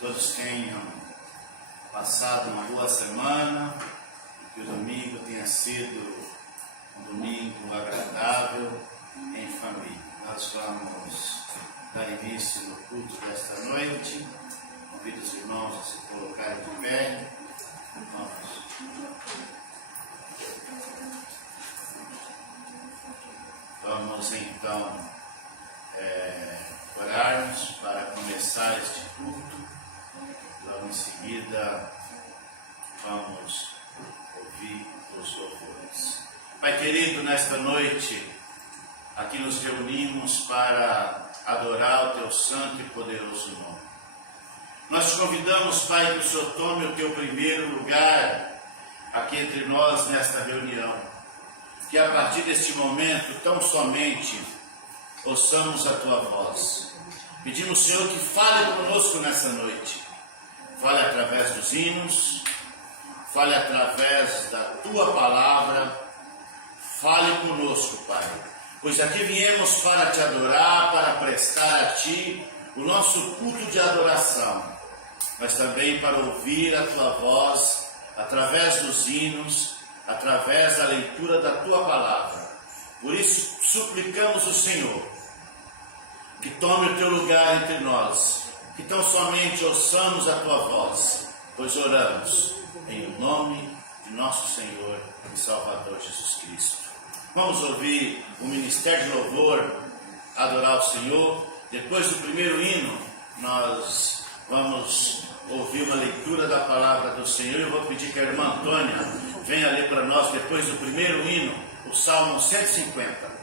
todos tenham passado uma boa semana, que o domingo tenha sido um domingo agradável em família. Nós vamos dar início no culto desta noite. Convido os irmãos a se colocarem de pé. Vamos então orarmos para começar este culto. Logo em seguida vamos ouvir os louvores. Pai querido, nesta noite aqui nos reunimos para adorar o Teu santo e poderoso nome. Nós te convidamos, Pai, que o Senhor tome o Teu primeiro lugar aqui entre nós nesta reunião. Que a partir deste momento, tão somente, ouçamos a Tua voz. Pedimos, Senhor, que fale conosco nessa noite. Fale através dos hinos, fale através da Tua palavra. Fale conosco, Pai. Pois aqui viemos para Te adorar, para prestar a Ti o nosso culto de adoração, mas também para ouvir a Tua voz através dos hinos, através da leitura da Tua palavra. Por isso, suplicamos o Senhor que tome o Teu lugar entre nós, que tão somente ouçamos a Tua voz, pois oramos em nome de nosso Senhor e Salvador Jesus Cristo. Vamos ouvir o ministério de louvor, adorar o Senhor. Depois do primeiro hino, nós vamos ouvir uma leitura da palavra do Senhor. Eu vou pedir que a irmã Antônia venha ler para nós, depois do primeiro hino, o Salmo 150.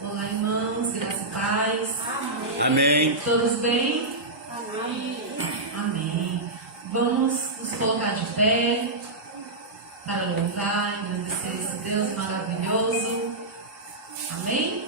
Olá, irmãos, graças e paz. Amém. Todos bem? Amém. Amém. Vamos nos colocar de pé para louvar e agradecer esse Deus maravilhoso. Amém?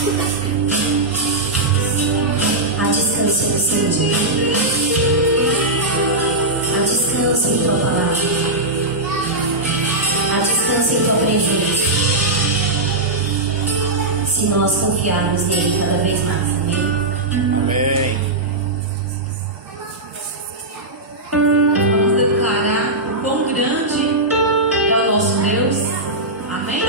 Há descanso no Senhor. Há descanso em tua palavra. Há descanso em tua presença. Se nós confiarmos nele cada vez mais, amém? Amém. Vamos declarar o quão grande é o nosso Deus. Amém?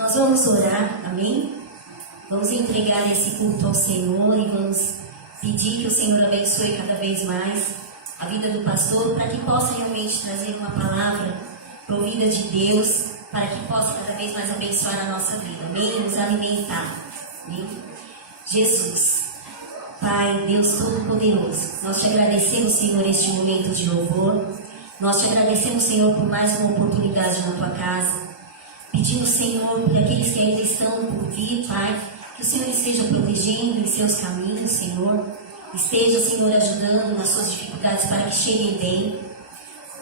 Nós vamos orar, amém? Vamos entregar esse culto ao Senhor e vamos pedir que o Senhor abençoe cada vez mais a vida do pastor, para que possa realmente trazer uma palavra provida de Deus, para que possa cada vez mais abençoar a nossa vida, amém? Nos alimentar, amém? Jesus, Pai, Deus Todo-Poderoso, nós te agradecemos, Senhor, este momento de louvor. Nós te agradecemos, Senhor, por mais uma oportunidade na tua casa. Pedimos, Senhor, por aqueles que ainda estão por vir, Pai, que o Senhor esteja protegendo em seus caminhos, Senhor. Esteja, Senhor, ajudando nas suas dificuldades para que cheguem bem.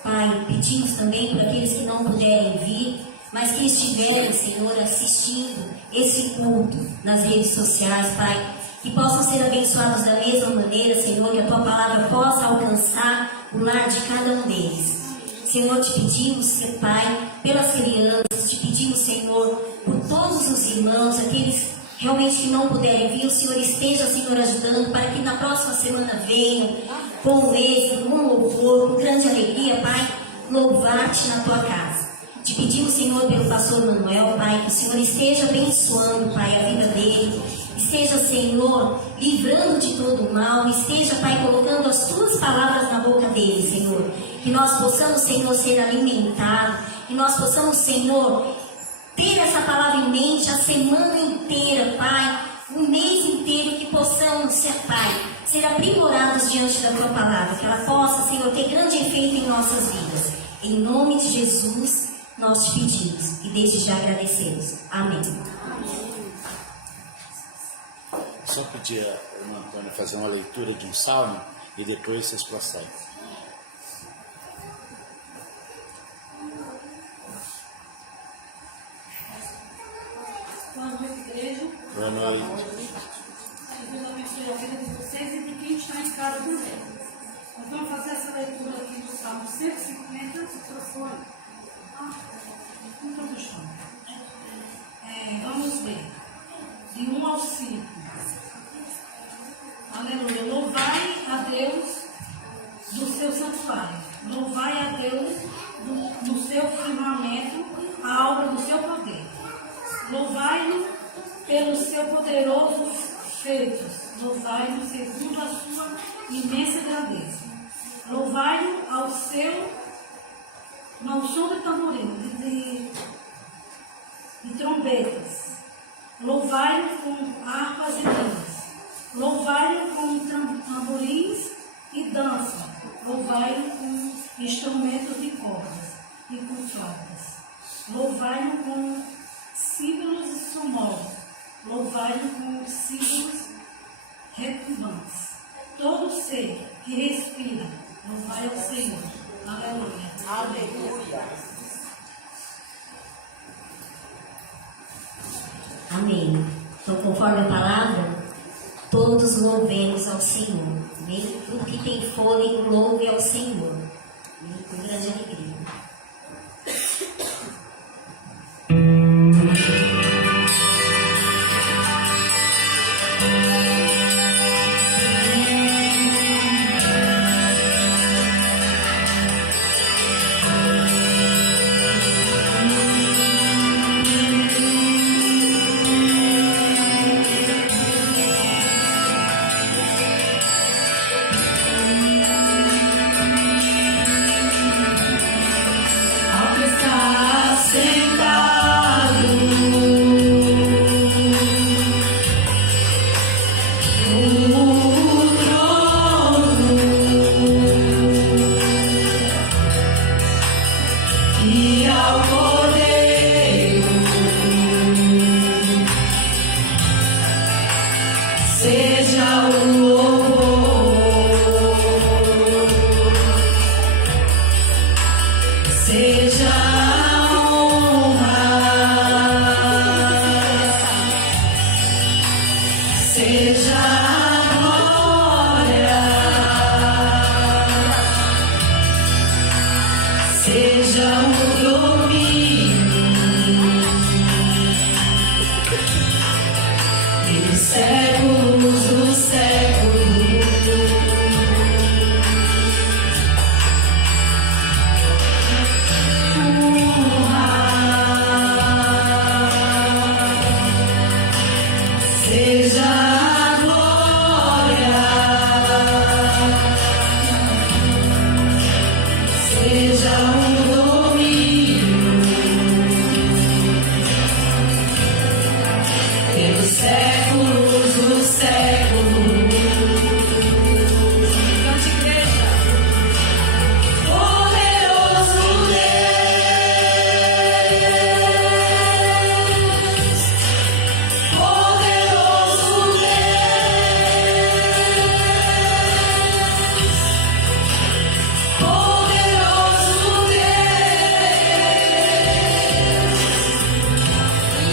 Pai, pedimos também por aqueles que não puderem vir, mas que estiverem, Senhor, assistindo esse culto nas redes sociais, Pai, que possam ser abençoados da mesma maneira, Senhor, que a tua palavra possa alcançar o lar de cada um deles. Senhor, te pedimos, Pai, pelas crianças, te pedimos, Senhor, por todos os irmãos, aqueles realmente que não puderem vir, o Senhor esteja, Senhor, ajudando para que na próxima semana venham com êxito, com louvor, com grande alegria, Pai, louvar-te na tua casa. Te pedimos, Senhor, pelo pastor Manuel, Pai, que o Senhor esteja abençoando, Pai, a vida dele. Esteja, Senhor, livrando de todo o mal. Esteja, Pai, colocando as tuas palavras na boca dele, Senhor. Que nós possamos, Senhor, ser alimentados. Que nós possamos, Senhor, ter essa palavra em mente a semana inteira, Pai. O mês inteiro, que possamos ser, Pai, ser aprimorados diante da tua palavra. Que ela possa, Senhor, ter grande efeito em nossas vidas. Em nome de Jesus, nós te pedimos e desde já agradecemos. Amém. Só pedir ao irmão Antônio fazer uma leitura de um salmo e depois vocês prosseguem. Boa noite, igreja. Boa noite. Deus abençoe a vida de vocês e de quem está em casa também. Nós vamos fazer essa leitura aqui do Salmo 150, microfone. Vamos ver. De 1 ao 5. Aleluia. Louvai a Deus do seu santuário. Louvai a Deus do seu firmamento, a obra do seu poder. Louvai-no pelos seus poderosos feitos. Louvai-no segundo a sua imensa grandeza. Louvai-no ao som de tamborim, de trombetas. Louvai-no com harpas e liras. Louvai-no com tamborins e dança. Louvai-no com instrumentos de cordas e com flautas. Louvai-no com símbolos sonoros. Louvai-no com símbolos retumbantes. Todo ser que respira, louvai ao Senhor. Aleluia. Aleluia. Amém. Então, conforme a palavra, todos louvemos ao Senhor. Amém? Tudo que tem fôlego, louve ao Senhor. Amém? Com grande alegria.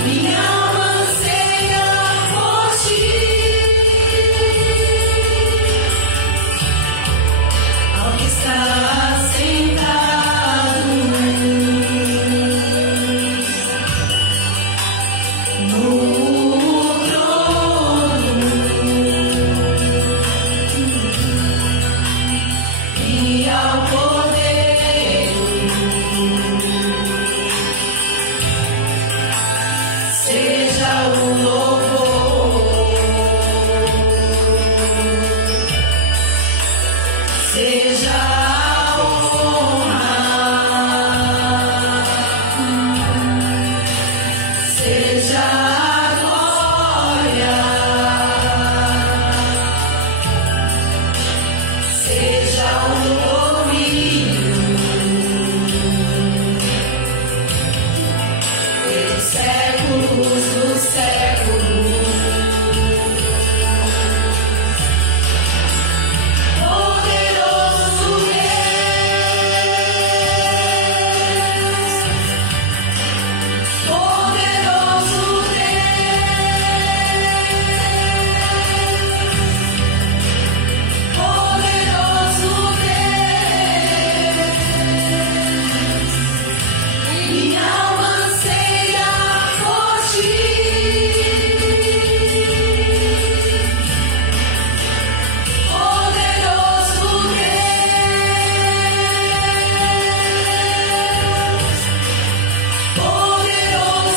Minha alma anseia por ti. Ao que está sentado no trono e ao poder, seja o louvor, seja a honra, seja a glória, seja o domínio pelos séculos dos séculos. Poderoso Deus, poderoso Deus, poderoso Deus, minha alma anseia por ti. Poderoso Deus, poderoso Deus,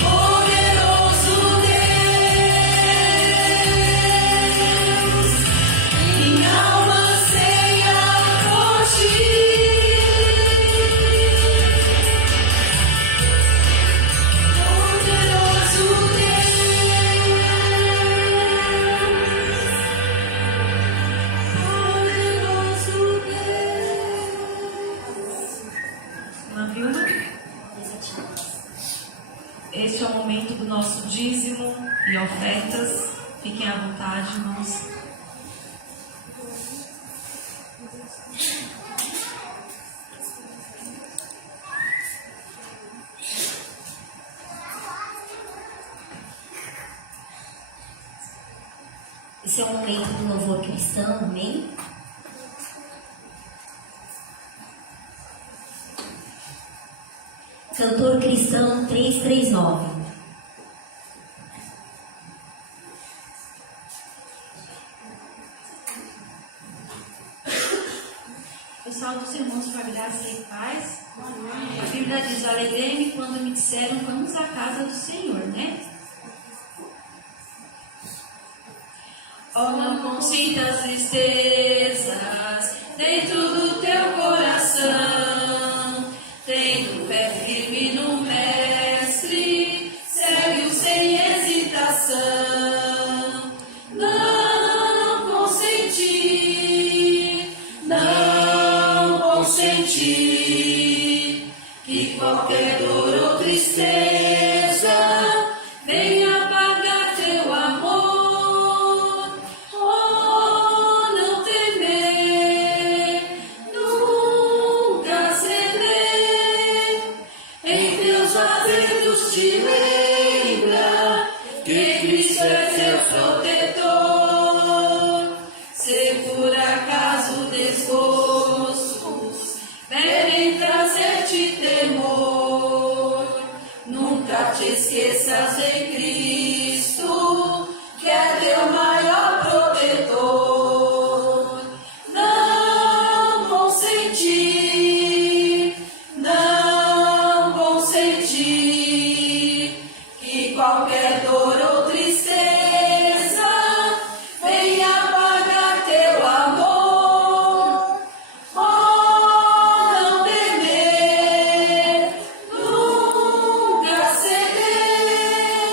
poderoso Deus, minha alma anseia por ti. Poderoso Deus, Irmã Vilma, este é o momento do nosso dízimo e ofertas. Fiquem à vontade, irmãos. Esse é o momento do louvor cristão, amém? Cantor cristão 339. Eu saúdo os irmãos com a graça e paz. A Bíblia diz: alegrei-me quando me disseram vamos à casa do Senhor, né? Oh, não consintas tristezas dentro do teu coração, tendo fé firme no Mestre, segue-o sem hesitação. Não consenti, não consenti que qualquer dor ou tristeza venha apagar teu amor. Oh, não temer, nunca ceder. Em teus acertos te lembra que Cristo é teu protetor. Segura caso desgostos devem trazer-te temor. Nunca te esqueças em Cristo, que é teu maior protetor. Não consenti, não consenti que qualquer dor ou tristeza venha apagar teu amor. Oh, não temer, nunca ceder.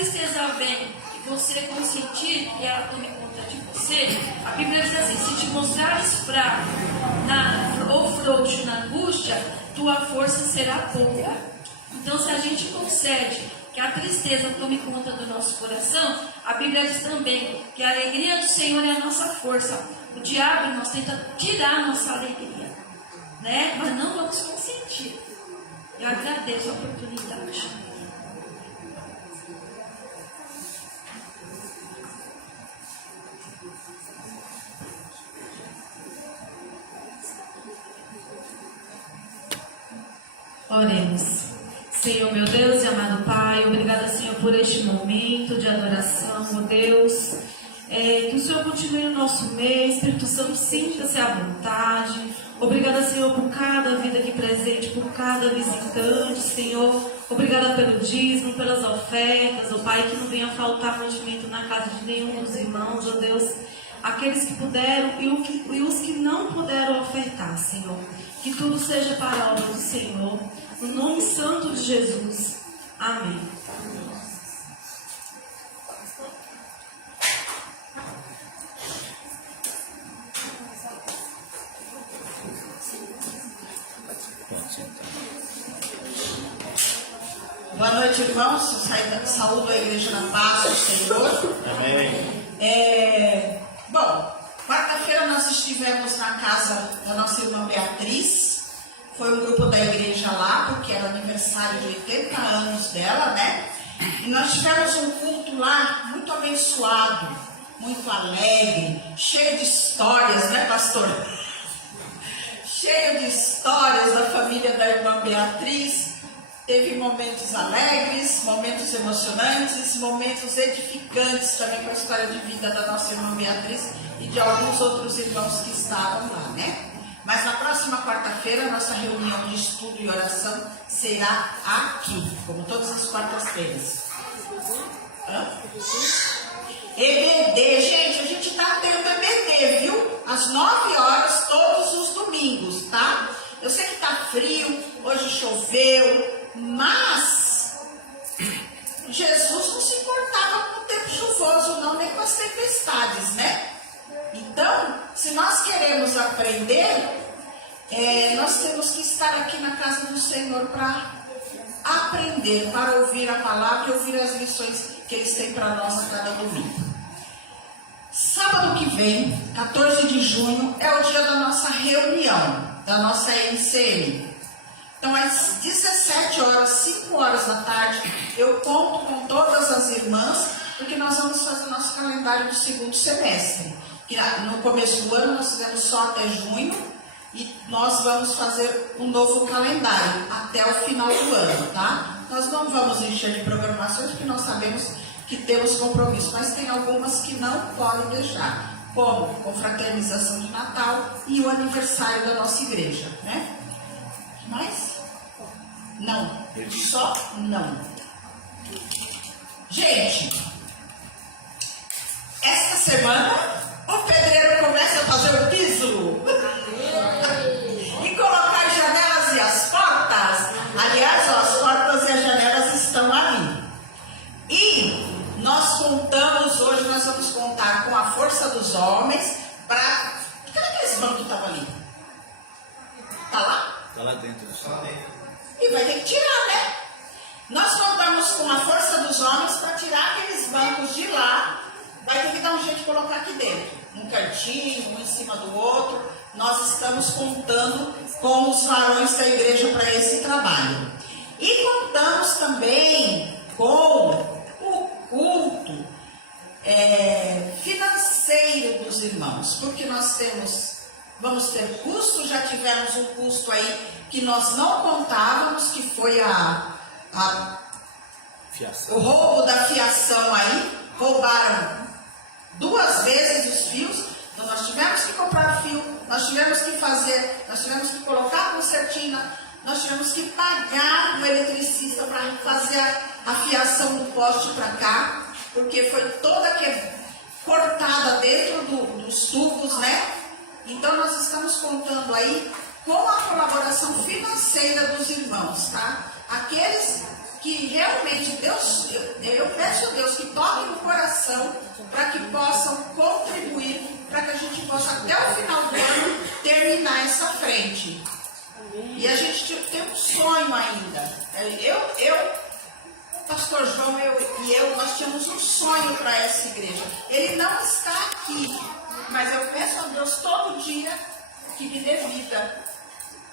tristeza vem e você consentir e ela tome conta de você, a Bíblia diz assim: se te mostrares fraco ou frouxo na angústia, tua força será pouca. Então, se a gente concede que a tristeza tome conta do nosso coração, a Bíblia diz também que a alegria do Senhor é a nossa força. O diabo, irmãos, tenta tirar a nossa alegria, né? Mas não vamos consentir. Eu agradeço a oportunidade. Oremos. Senhor, meu Deus e amado Pai, obrigada, Senhor, por este momento de adoração, meu Deus. Que o Senhor continue no nosso meio, Espírito Santo, sinta-se à vontade. Obrigada, Senhor, por cada vida aqui presente, por cada visitante, Senhor. Obrigada pelo dízimo, pelas ofertas, ó Pai, que não venha faltar mantimento na casa de nenhum dos irmãos, ó Deus. Aqueles que puderam e os que não puderam ofertar, Senhor. Que tudo seja para a obra do Senhor. No nome santo de Jesus. Amém. Boa noite, irmãos. Eu saúdo a igreja na paz do Senhor. Amém. Bom, quarta-feira nós estivemos na casa da nossa irmã Beatriz. Foi um grupo da igreja lá, porque era aniversário de 80 anos dela, né? E nós tivemos um culto lá muito abençoado, muito alegre, cheio de histórias, né, pastor? Cheio de histórias da família da irmã Beatriz. Teve momentos alegres, momentos emocionantes, momentos edificantes também com a história de vida da nossa irmã Beatriz e de alguns outros irmãos que estavam lá, né? Mas na próxima quarta-feira, a nossa reunião de estudo e oração será aqui, como todas as quartas-feiras. EBD, gente, a gente está tendo EBD, viu? Às 9 horas, todos os domingos, tá? Eu sei que está frio, hoje choveu, mas Jesus não se importava com o tempo chuvoso, não, nem com as tempestades, né? Então, se nós queremos aprender, nós temos que estar aqui na casa do Senhor para aprender, para ouvir a palavra e ouvir as lições que eles têm para nós a cada domingo. Sábado que vem, 14 de junho, é o dia da nossa reunião, da nossa NCM. Então, às 17 horas, 5 horas da tarde, eu conto com todas as irmãs, porque nós vamos fazer o nosso calendário do segundo semestre. No começo do ano nós fizemos só até junho e nós vamos fazer um novo calendário até o final do ano, tá? Nós não vamos encher de programações porque nós sabemos que temos compromisso, mas tem algumas que não podem deixar, como confraternização de Natal e o aniversário da nossa igreja, né? Mas não, só não. Gente, esta semana o pedreiro começa a fazer o piso e colocar as janelas e as portas. Aliás, as portas e as janelas estão ali. E nós contamos, hoje nós vamos contar com a força dos homens para... Cadê aqueles bancos que estavam ali? Tá lá? Está lá dentro. E vai ter que tirar, né? Nós contamos com a força dos homens para tirar aqueles bancos de lá. Vai ter que dar um jeito de colocar aqui dentro. Um cantinho, um em cima do outro. Nós estamos contando com os varões da igreja para esse trabalho. E contamos também com o culto financeiro dos irmãos. Porque nós vamos ter custo, já tivemos um custo aí que nós não contávamos, que foi o roubo da fiação aí. Roubaram 2 vezes os fios, então nós tivemos que comprar fio, nós tivemos que fazer, nós tivemos que colocar a concertina, nós tivemos que pagar o eletricista para fazer a fiação do poste para cá, porque foi toda cortada dentro dos tubos, né? Então nós estamos contando aí com a colaboração financeira dos irmãos, tá? Aqueles que realmente Deus, eu peço a Deus que toque no coração para que possam contribuir, para que a gente possa até o final do ano terminar essa frente. E a gente tem um sonho ainda. Pastor João e eu, nós tínhamos um sonho para essa igreja. Ele não está aqui, mas eu peço a Deus todo dia que me dê vida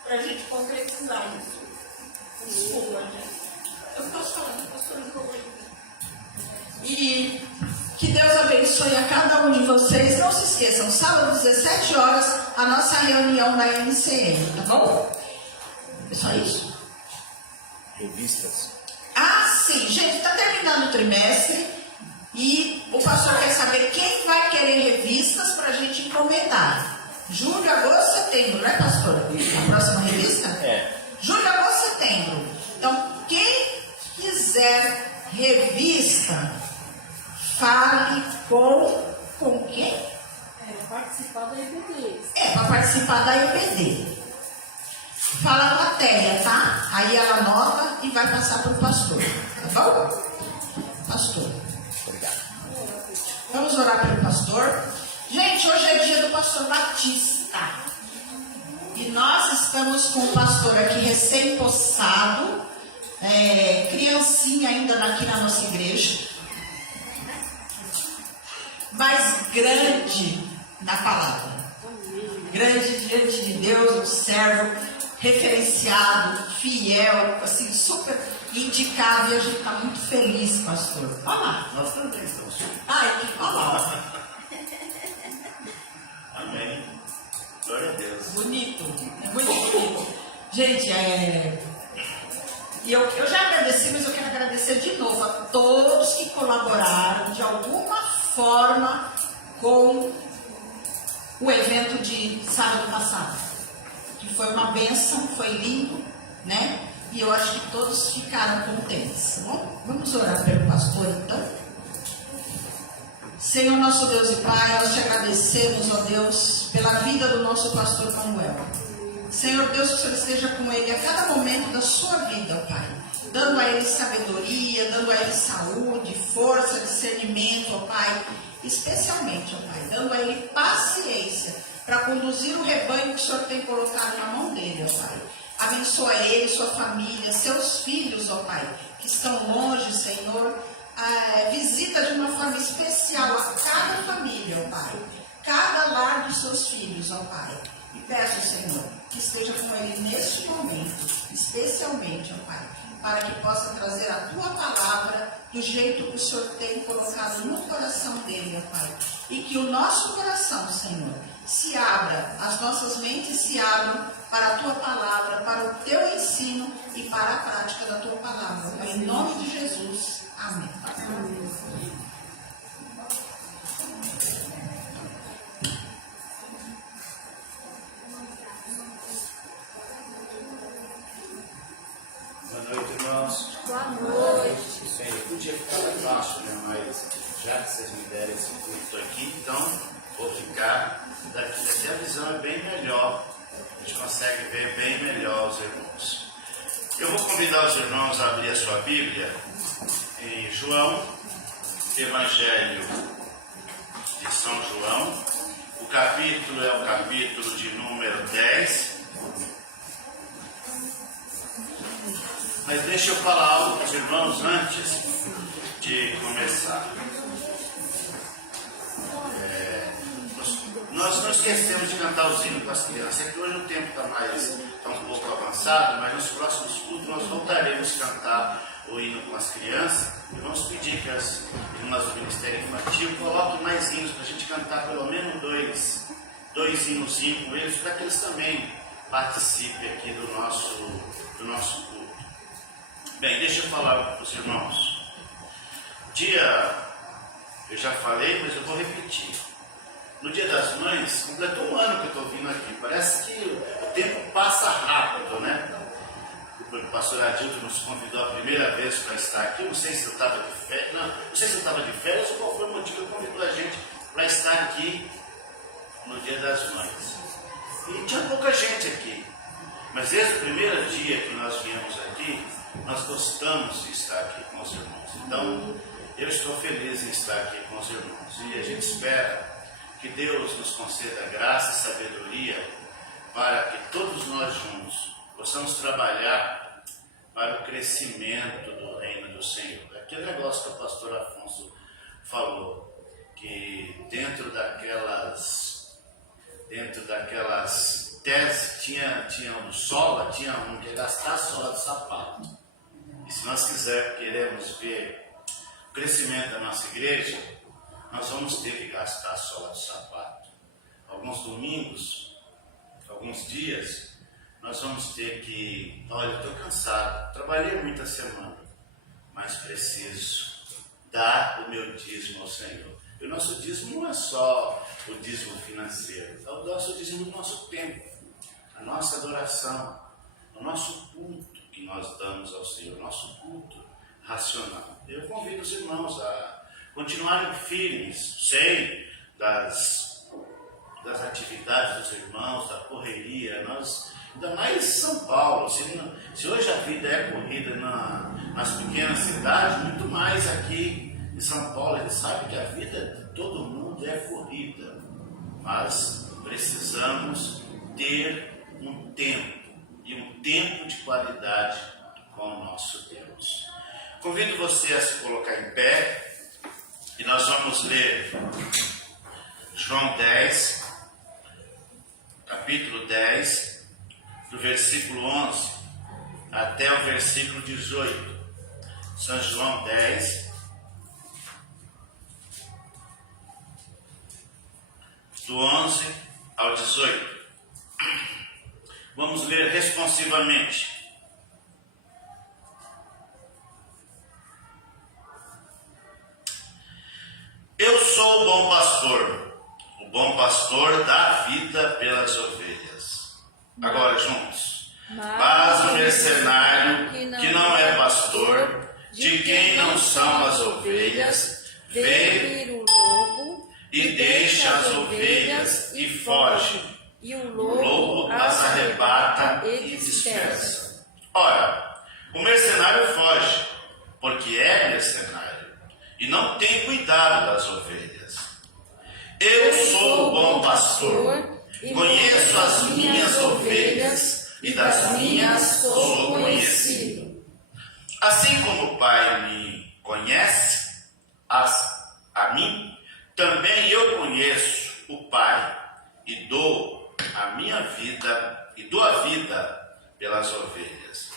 para a gente concretizar isso. Desculpa, gente. Eu posso falar, pastor João. E que Deus abençoe a cada um de vocês. Não se esqueçam, sábado, 17 horas, a nossa reunião na MCM, tá bom? É só isso? Revistas. Ah, sim, gente, está terminando o trimestre e o pastor quer saber quem vai querer revistas para a gente encomendar. Julho, agosto, setembro, não é, pastor? A próxima revista? É. Julho, agosto, setembro. Então, quem quiser revista, fale com quem? Participar da IBD. É, para participar da IBD. Fala a matéria, tá? Aí ela anota e vai passar para o pastor. Tá bom? Pastor. Obrigado. Vamos orar pelo pastor. Gente, hoje é dia do pastor Batista. E nós estamos com o pastor aqui recém-possado, criancinha ainda aqui na nossa igreja, mas grande na palavra. Grande diante de Deus, um servo referenciado, fiel, assim, super indicado, e a gente está muito feliz, pastor. Olha lá. Nós também estamos felizes. Ai, que palavra. Amém. Glória a Deus. Bonito, é muito bonito. Gente, eu já agradeci, mas eu quero agradecer de novo a todos que colaboraram de alguma forma com o evento de sábado passado. Que foi uma bênção, foi lindo, né? E eu acho que todos ficaram contentes, tá bom? Vamos orar pelo pastor, então. Senhor, nosso Deus e Pai, nós te agradecemos, ó Deus, pela vida do nosso pastor Manuel. Senhor Deus, que o Senhor esteja com ele a cada momento da sua vida, ó Pai. Dando a ele sabedoria, dando a ele saúde, força, discernimento, ó Pai. Especialmente, ó Pai, dando a ele paciência para conduzir o rebanho que o Senhor tem colocado na mão dele, ó Pai. Abençoa ele, sua família, seus filhos, ó Pai, que estão longe, Senhor. Visita de uma forma especial a cada família, ó Pai. Cada lar dos seus filhos, ó Pai. E peço, Senhor, que esteja com ele neste momento, especialmente, ó Pai, para que possa trazer a Tua palavra do jeito que o Senhor tem colocado no coração dele, ó Pai. E que o nosso coração, Senhor, se abra, as nossas mentes se abram para a Tua palavra, para o Teu ensino e para a prática da Tua palavra. Pai, em nome de Jesus. Amém. Boa noite, irmãos. Boa noite. Bem, eu podia ficar lá embaixo, né? Mas já que vocês me deram esse culto aqui, então vou ficar daqui. Até a visão é bem melhor. A gente consegue ver bem melhor os irmãos. Eu vou convidar os irmãos a abrir a sua Bíblia em João, Evangelho de São João. O capítulo é o capítulo de número 10. Mas deixa eu falar algo para os irmãos antes de começar. Nós não esquecemos de cantar os hinos com as crianças. É que hoje o tempo está um pouco avançado, mas nos próximos cultos nós voltaremos a cantar o hino com as crianças. E vamos pedir que as irmãs do Ministério Infantil coloquem mais hinos para a gente cantar pelo menos dois hinozinhos com eles, para que eles também participem aqui do nosso culto. Bem, deixa eu falar para os irmãos. Eu já falei, mas eu vou repetir. No Dia das Mães, completou um ano que eu estou vindo aqui. Parece que o tempo passa rápido, né? O pastor Adilton nos convidou a primeira vez para estar aqui. Não sei se eu estava de férias, não sei se eu estava de férias ou qual foi o motivo que convidou a gente para estar aqui no Dia das Mães. E tinha pouca gente aqui. Mas desde o primeiro dia que nós viemos aqui, nós gostamos de estar aqui com os irmãos. Então, eu estou feliz em estar aqui com os irmãos. E a gente espera que Deus nos conceda graça e sabedoria para que todos nós juntos possamos trabalhar para o crescimento do reino do Senhor. Aquele negócio que o pastor Afonso falou, que dentro daquelas teses tinha um sola, tinha um que gastar a sola do sapato. E se nós queremos ver o crescimento da nossa igreja, nós vamos ter que gastar a sola do sapato. Alguns domingos, alguns dias, nós vamos ter que, olha, eu estou cansado, trabalhei muita semana, mas preciso dar o meu dízimo ao Senhor. E o nosso dízimo não é só o dízimo financeiro, é o nosso dízimo do nosso tempo, a nossa adoração, o nosso culto que nós damos ao Senhor, o nosso culto racional. Eu convido os irmãos a continuarem firmes, sei das atividades dos irmãos, da correria, ainda mais em São Paulo, se hoje a vida é corrida nas pequenas cidades, muito mais aqui em São Paulo, ele sabe que a vida de todo mundo é corrida, mas precisamos ter um tempo, e um tempo de qualidade com o nosso Deus. Convido você a se colocar em pé, e nós vamos ler João 10, capítulo 10, do versículo 11 até o versículo 18. São João 10, do 11 ao 18. Vamos ler responsivamente. Eu sou o bom pastor dá vida pelas ovelhas. Agora juntos. Mas o mercenário que não é pastor, de quem não são as ovelhas, vê o lobo e deixa as ovelhas e foge. E o Lobo as arrebata e dispersa. Ora, o mercenário foge, porque é mercenário, e não tem cuidado das ovelhas. Eu sou o bom pastor, conheço as minhas ovelhas, e das minhas sou conhecido. Assim como o Pai me conhece, a mim, também eu conheço o Pai, e dou a vida pelas ovelhas.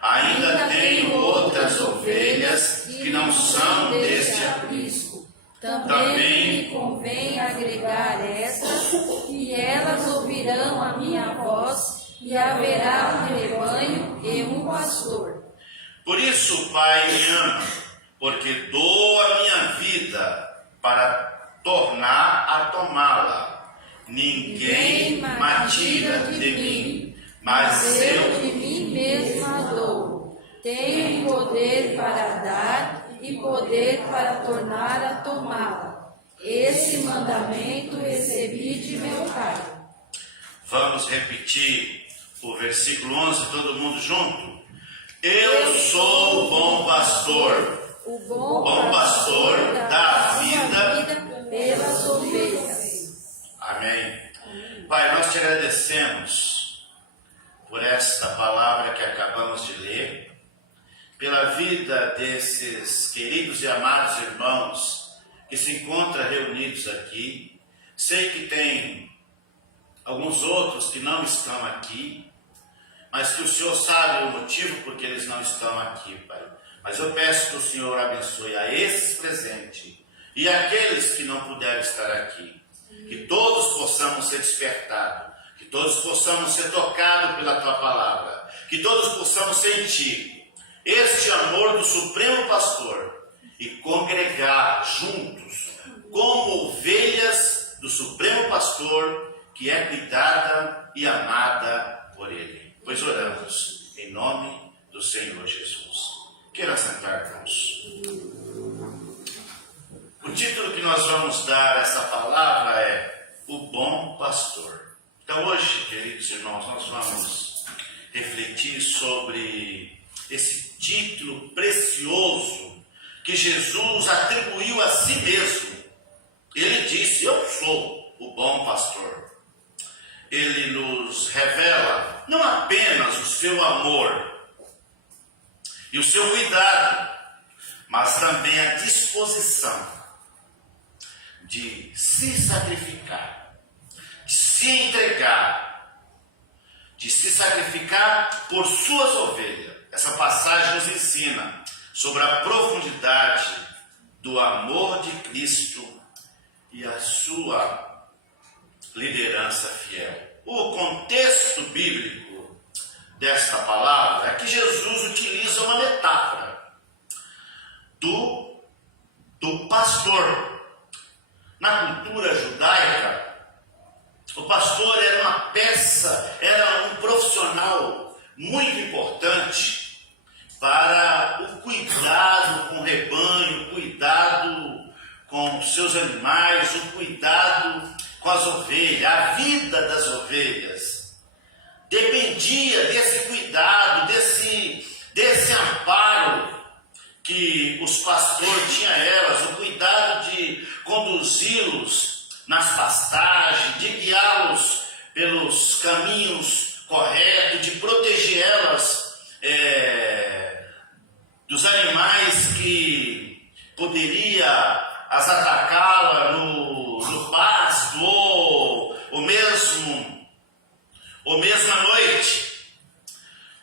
Ainda tenho outras ovelhas que não são deste aprisco. Também me convém agregar estas, e elas ouvirão a minha voz, e haverá um rebanho e um pastor. Por isso o Pai me ama, porque dou a minha vida para tornar a tomá-la. Ninguém me tira de mim, mas eu de mim mesma dou. Tenho poder para dar e poder para tornar a tomá-la. Esse mandamento recebi de meu Pai. Vamos repetir o versículo 11, todo mundo junto? Eu sou o bom pastor. O bom pastor dá vida pelas ovelhas. Amém. Pai, nós te agradecemos por esta palavra que acabamos de ler, pela vida desses queridos e amados irmãos que se encontram reunidos aqui. Sei que tem alguns outros que não estão aqui, mas que o Senhor sabe o motivo por que eles não estão aqui, Pai. Mas eu peço que o Senhor abençoe a esses presentes e aqueles que não puderam estar aqui. Que todos possamos ser despertados, que todos possamos ser tocados pela Tua palavra, que todos possamos sentir este amor do Supremo Pastor e congregar juntos como ovelhas do Supremo Pastor, que é cuidada e amada por Ele. Pois oramos em nome do Senhor Jesus. Queira sentar, irmãos. O título que nós vamos dar a essa palavra é O Bom Pastor. Então hoje, queridos irmãos, nós vamos refletir sobre esse título precioso que Jesus atribuiu a si mesmo. Ele disse: eu sou o bom pastor. Ele nos revela não apenas o seu amor e o seu cuidado, mas também a disposição de se sacrificar, de se entregar, de se sacrificar por suas ovelhas. Essa passagem nos ensina sobre a profundidade do amor de Cristo e a sua liderança fiel. O contexto bíblico desta palavra é que Jesus utiliza uma metáfora do pastor. Na cultura judaica, o pastor era uma peça, era um profissional muito importante para o cuidado com o rebanho, o cuidado com seus animais, o cuidado com as ovelhas. A vida das ovelhas dependia desse cuidado, desse amparo que os pastores tinham a elas, o cuidado de conduzi-los nas pastagens, de guiá-los pelos caminhos corretos, de proteger elas dos animais que poderia as atacá-la no pasto ou mesmo à noite.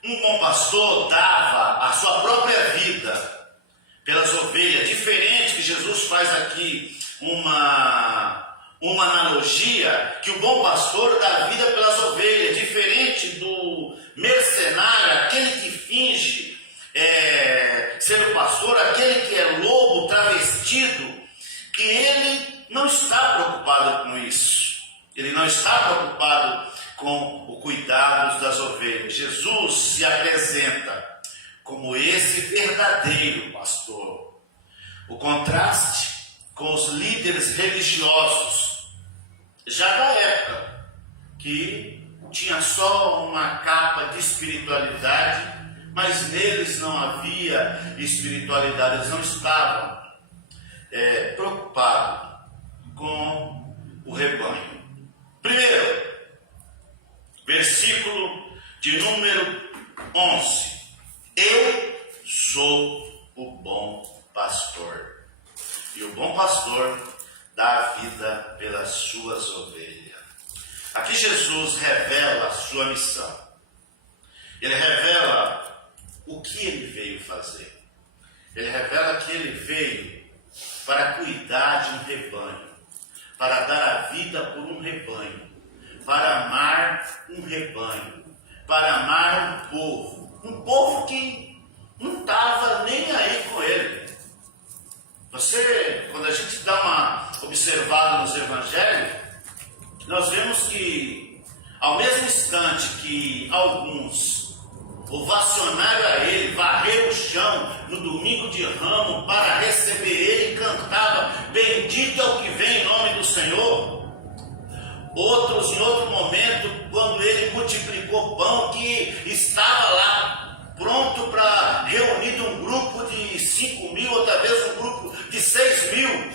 Um bom pastor dava a sua própria vida pelas ovelhas, diferente que Jesus faz aqui uma analogia, que o bom pastor dá a vida pelas ovelhas, diferente do mercenário, aquele que finge ser o pastor, aquele que é lobo travestido, que ele não está preocupado com isso, ele não está preocupado com o cuidado das ovelhas. Jesus se apresenta como esse verdadeiro pastor. O contraste com os líderes religiosos já da época, que tinha só uma capa de espiritualidade, mas neles não havia espiritualidade, eles não estavam preocupados com o rebanho. Primeiro, versículo de número 11. Eu sou o bom pastor, e o bom pastor dá a vida pelas suas ovelhas. Aqui Jesus revela a sua missão. Ele revela o que ele veio fazer. Ele revela que ele veio para cuidar de um rebanho, para dar a vida por um rebanho, para amar um rebanho, para amar um povo que não estava nem aí com ele. Quando a gente dá uma observada nos evangelhos, nós vemos que ao mesmo instante que alguns ovacionaram a ele, varreram o chão no domingo de Ramos para receber ele e cantavam: bendito é o que vem em nome do Senhor. Outros, em outro momento, quando ele multiplicou pão, que estava lá pronto para reunir um grupo de 5.000, ou talvez um grupo de 6.000.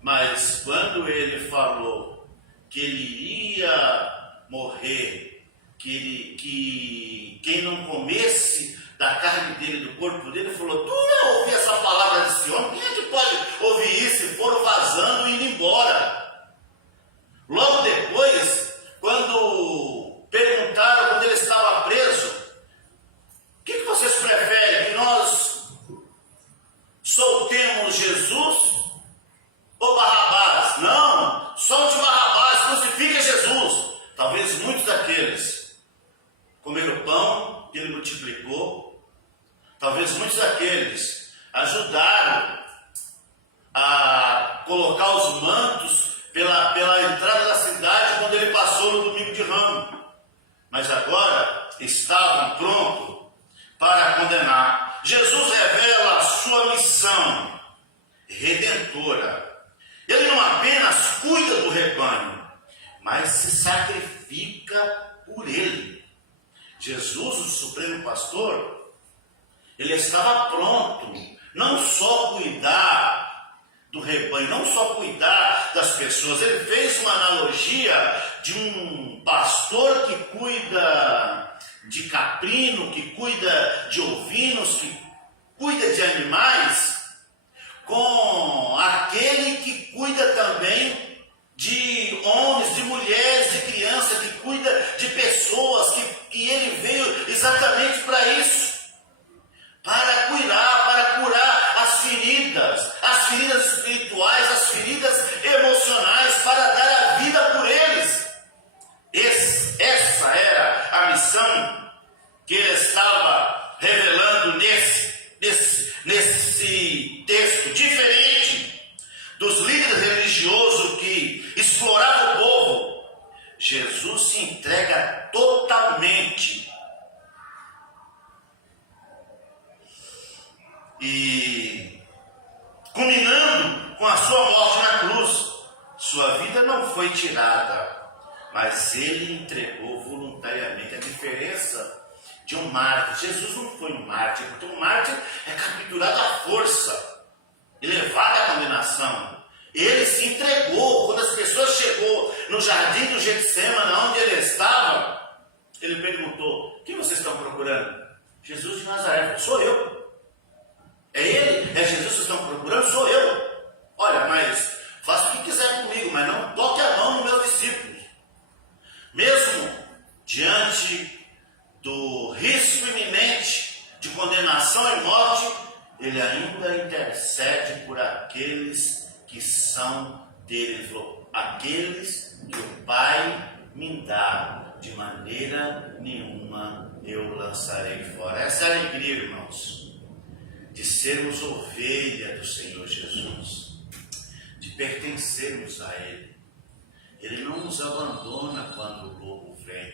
Mas quando ele falou que ele iria morrer, que quem não comesse da carne dele, do corpo dele, ele falou: tu não ouvi essa palavra desse homem? Quem é que pode ouvir isso? E foram vazando e indo embora. Logo depois, quando perguntaram, quando ele estava preso: o que vocês preferem? Que nós soltemos Jesus ou Barrabás? Não, solte Barrabás, crucifique Jesus. Talvez muitos daqueles comeram o pão que ele multiplicou. Talvez muitos daqueles ajudaram a colocar os mantos pela entrada da cidade quando ele passou no domingo de Ramos. Mas agora estavam prontos para condenar. Jesus revela a sua missão redentora. Ele não apenas cuida do rebanho, mas se sacrifica por ele. Jesus, o Supremo Pastor, Ele estava pronto, não só cuidar do rebanho, não só cuidar das pessoas. Ele fez uma analogia de um pastor que cuida de caprino, que cuida de ovinos, que cuida de animais, com aquele que cuida também de homens, de mulheres, de crianças, que cuida de pessoas, que ele veio exatamente para isso, para curar as feridas espirituais, as feridas emocionais, para dar a vida por eles. Essa era a missão que ele estava revelando nesse texto, diferente dos líderes religiosos que exploravam o povo. Jesus se entrega totalmente. E culminando com a sua morte na cruz, sua vida não foi tirada, mas ele entregou voluntariamente. A diferença de um mártir: Jesus não foi um mártir, porque um mártir é capturado à força e levado à condenação. Ele se entregou. Quando as pessoas chegou no jardim do Getsemane, onde ele estava, ele perguntou: quem vocês estão procurando? Jesus de Nazaré. Sou eu. É ele? É Jesus que vocês estão procurando? Sou eu. Olha, mas faça o que quiser comigo, mas não toque a mão nos meus discípulos. Mesmo diante do risco iminente de condenação e morte, ele ainda intercede por aqueles que são dele. Ele falou: aqueles que o Pai me dá, de maneira nenhuma eu lançarei fora. Essa é a alegria, irmãos, de sermos ovelha do Senhor Jesus, de pertencermos a Ele. Ele não nos abandona quando o lobo vem.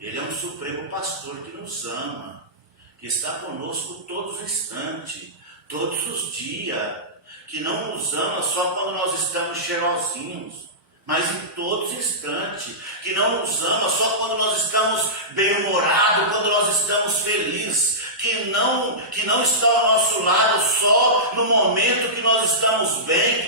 Ele é um supremo pastor que nos ama, que está conosco todos os instantes, todos os dias, que não nos ama só quando nós estamos cheirosinhos, mas em todos os instantes, que não nos ama só quando nós estamos bem-humorados, quando nós estamos felizes, que não está ao nosso lado só no momento que nós estamos bem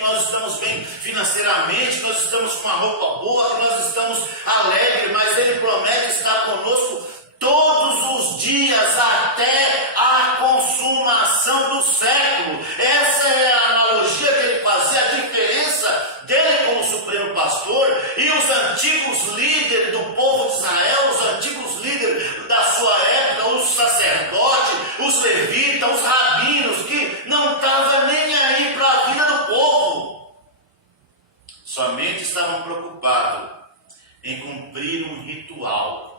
financeiramente, que nós estamos com uma roupa boa, que nós estamos alegres, mas Ele promete estar conosco todos os dias até a consumação do século. Essa é a analogia que ele fazia, a diferença dele como supremo pastor e os antigos líderes do povo de Israel, os antigos líderes da sua época, os sacerdotes, os levitas, os rabinos, que não estavam nem aí para a vida do povo, somente estavam preocupados em cumprir um ritual.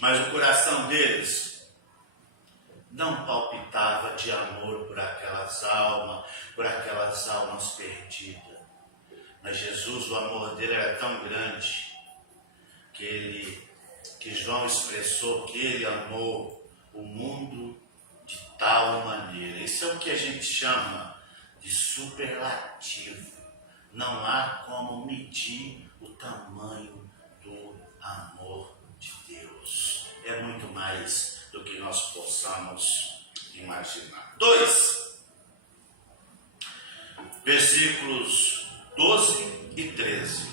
Mas o coração deles não palpitava de amor por aquelas almas perdidas. Mas Jesus, o amor dele era tão grande que João expressou que ele amou o mundo de tal maneira. Isso é o que a gente chama de superlativo. Não há como medir o tamanho do amor de Deus. É muito mais do que nós possamos imaginar. 2. Versículos 12 e 13.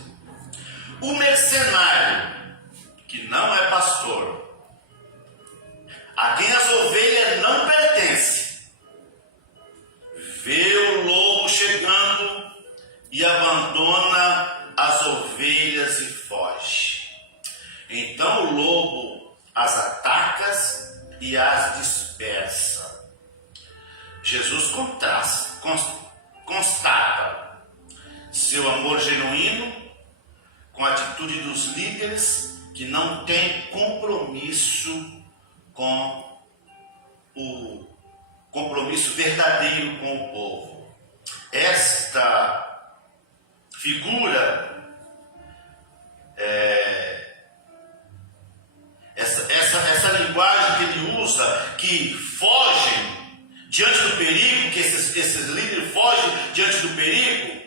O mercenário, que não é pastor, a quem as ovelhas não pertencem, vê o lobo chegando e abandona as ovelhas e foge. Então o lobo as ataca e as dispersa. Jesus constata seu amor genuíno com a atitude dos líderes que não têm compromisso com o compromisso verdadeiro com o povo. Esta figura, essa linguagem que ele usa, que fogem diante do perigo, que esses líderes fogem diante do perigo,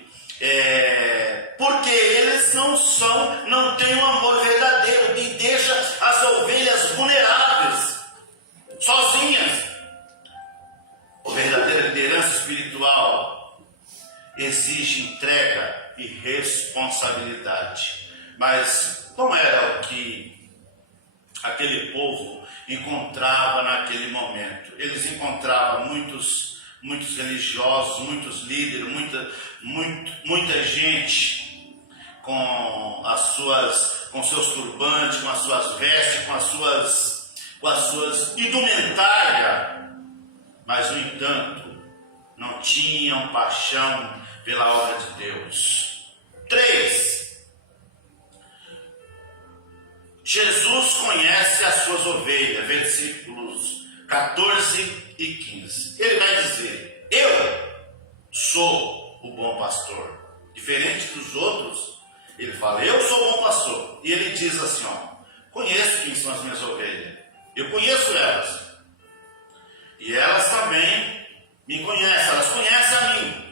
porque eles não têm um amor verdadeiro e deixa as ovelhas e responsabilidade. Mas não era o que aquele povo encontrava naquele momento. Eles encontravam muitos religiosos, muitos líderes, muita gente com seus turbantes, com as suas vestes, com as suas indumentárias, mas no entanto não tinham paixão pela obra de Deus. 3. Jesus conhece as suas ovelhas, versículos 14 e 15. Ele vai dizer: eu sou o bom pastor. Diferente dos outros, ele fala: eu sou o bom pastor. E ele diz assim: conheço quem são as minhas ovelhas. Eu conheço elas. E elas também me conhecem. Elas conhecem a mim.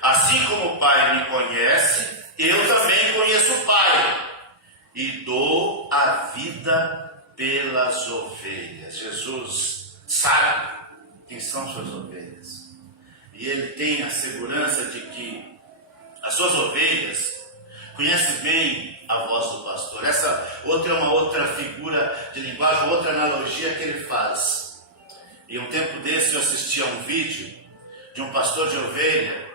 Assim como o Pai me conhece, eu também conheço o Pai. E dou a vida pelas ovelhas. Jesus sabe quem são suas ovelhas. E ele tem a segurança de que as suas ovelhas conhecem bem a voz do pastor. Essa outra é uma outra figura de linguagem, outra analogia que ele faz. E um tempo desse eu assisti a um vídeo de um pastor de ovelha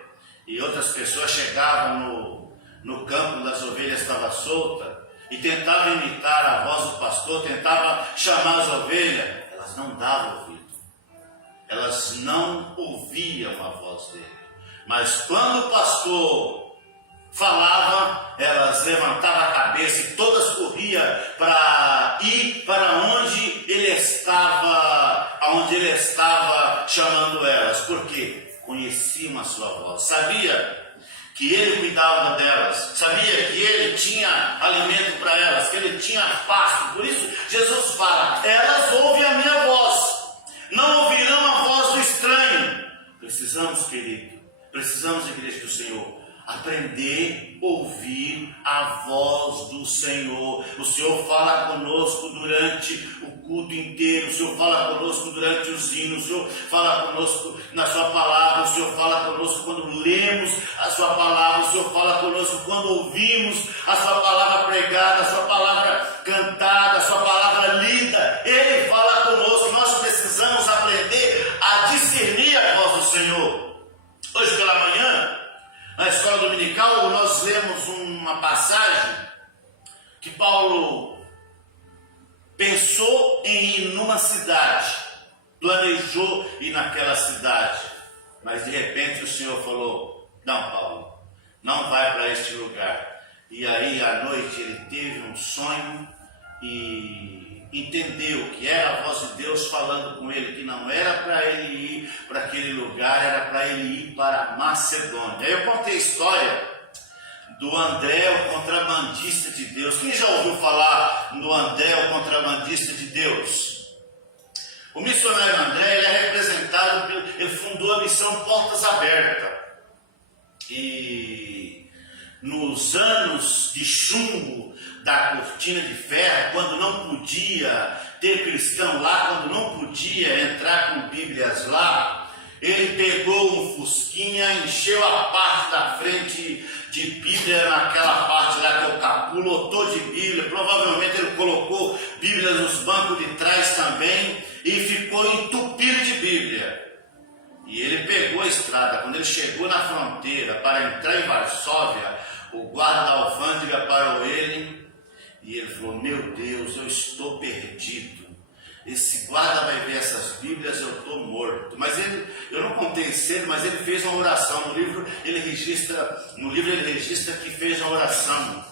e outras pessoas chegavam no campo das ovelhas, estava solta, e tentavam imitar a voz do pastor, tentavam chamar as ovelhas. Elas não davam ouvido. Elas não ouviam a voz dele. Mas quando o pastor falava, elas levantavam a cabeça e todas corriam para ir para onde ele estava chamando elas, porque conheciam a sua voz, sabia que ele cuidava delas, sabia que ele tinha alimento para elas, que ele tinha pasto. Por isso Jesus fala: elas ouvem a minha voz, não ouvirão a voz do estranho. Precisamos, querido, igreja do Senhor, aprender a ouvir a voz do Senhor. O Senhor fala conosco durante o culto inteiro, o Senhor fala conosco durante os hinos, o Senhor fala conosco na sua palavra, o Senhor fala conosco quando lemos a sua palavra, o Senhor fala conosco quando ouvimos a sua palavra pregada, a sua palavra cantada, a sua palavra lida. Ele fala conosco. Nós precisamos aprender a discernir a voz do Senhor. Hoje pela manhã, na escola dominical, nós lemos uma passagem que Paulo pensou em ir numa cidade, planejou ir naquela cidade, mas de repente o Senhor falou: não, Paulo, não vai para este lugar. E aí à noite ele teve um sonho e entendeu que era a voz de Deus falando com ele, que não era para ele ir para aquele lugar, era para ele ir para a Macedônia. Aí eu contei a história do André, o contrabandista de Deus. Quem já ouviu falar do André, o contrabandista de Deus? O missionário André, ele é representado, ele fundou a missão Portas Abertas. E nos anos de chumbo da cortina de ferro, quando não podia ter cristão lá, quando não podia entrar com bíblias lá, ele pegou um fusquinha, encheu a parte da frente de bíblia, naquela parte lá que é o capô, lotou de bíblia. Provavelmente ele colocou bíblias nos bancos de trás também e ficou entupido de bíblia. E ele pegou a estrada. Quando ele chegou na fronteira para entrar em Varsóvia, o guarda da alfândega parou ele e ele falou: meu Deus, eu estou perdido. Esse guarda vai ver essas bíblias, eu estou morto. Mas eu não contei cedo, mas ele fez uma oração. No livro ele registra que fez uma oração.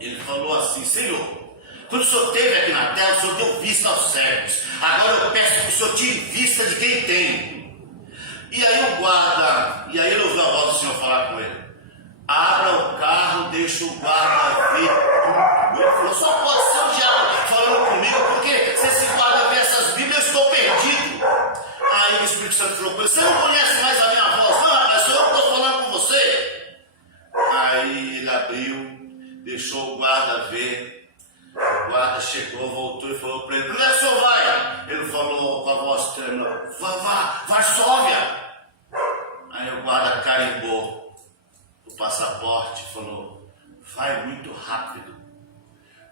Ele falou assim: Senhor, quando o Senhor esteve aqui na terra, o Senhor deu vista aos cegos. Agora eu peço que o Senhor tire vista de quem tem. E aí ele ouviu a voz do Senhor falar com ele: abra o carro, deixa o guarda ver tudo. Ele falou: só pode ser o diabo falando comigo, porque se esse guarda ver essas bíblias, eu estou perdido. Aí o Espírito Santo falou com ele: você não conhece mais a minha voz? Não, rapaz, sou eu que estou falando com você. Aí ele abriu, deixou o guarda ver. O guarda chegou, voltou e falou para ele: onde é que o senhor vai? Ele falou com a voz tremendo: Varsóvia. Aí o guarda carimbou. o passaporte falou: vai muito rápido,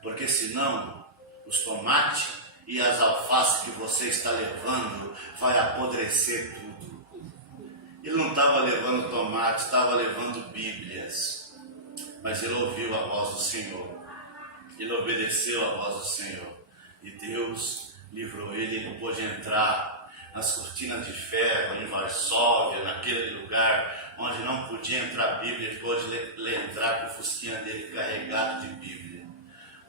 porque senão os tomates e as alfaces que você está levando vai apodrecer tudo. Ele não estava levando tomate, estava levando bíblias, mas ele ouviu a voz do Senhor, ele obedeceu a voz do Senhor, e Deus livrou ele. Ele pôde entrar nas cortinas de ferro em Varsóvia, naquele lugar onde não podia entrar a Bíblia. Ele pôde entrar com o fusquinha dele carregado de Bíblia.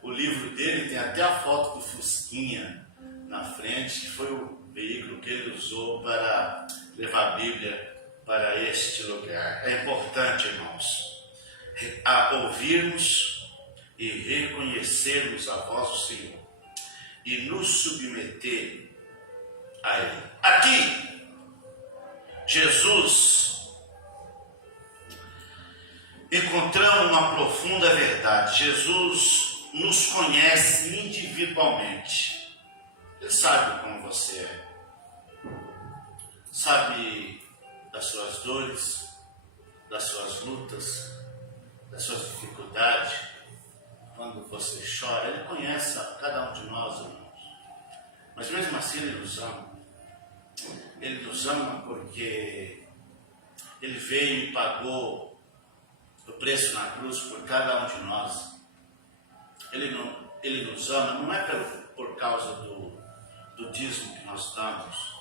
O livro dele tem até a foto do fusquinha na frente, que foi o veículo que ele usou para levar a Bíblia para este lugar. É importante, irmãos, a ouvirmos e reconhecermos a voz do Senhor e nos submeter a Ele. Aqui, Jesus, encontramos uma profunda verdade. Jesus nos conhece individualmente. Ele sabe como você é, sabe das suas dores, das suas lutas, das suas dificuldades. Quando você chora, Ele conhece a cada um de nós, irmãos. Mas mesmo assim Ele nos ama. Ele nos ama porque Ele veio e pagou o preço na cruz por cada um de nós. Ele nos ama, não é por causa do dízimo que nós damos.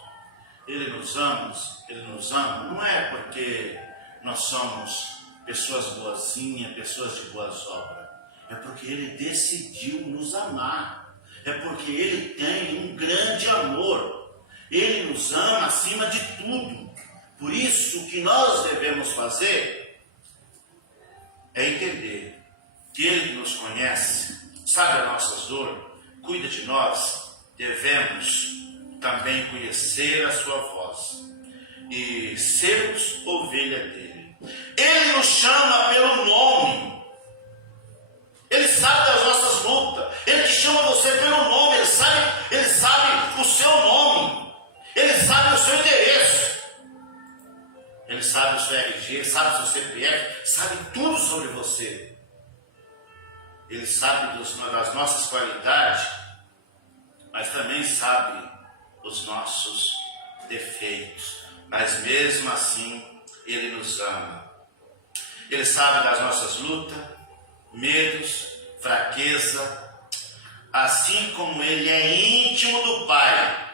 Ele nos ama, não é porque nós somos pessoas boazinhas, pessoas de boas obras. É porque Ele decidiu nos amar. É porque Ele tem um grande amor. Ele nos ama acima de tudo. Por isso, o que nós devemos fazer é entender que Ele nos conhece, sabe as nossas dores, cuida de nós. Devemos também conhecer a sua voz e sermos ovelha dele. Ele nos chama pelo nome. Ele sabe das nossas lutas. Ele te chama você pelo nome. Ele sabe o seu nome. Ele sabe o seu endereço. Ele sabe o seu RG, sabe o seu CPF, sabe tudo sobre você. Ele sabe das nossas qualidades, mas também sabe os nossos defeitos. Mas mesmo assim, Ele nos ama. Ele sabe das nossas lutas, medos, fraqueza. Assim como Ele é íntimo do Pai,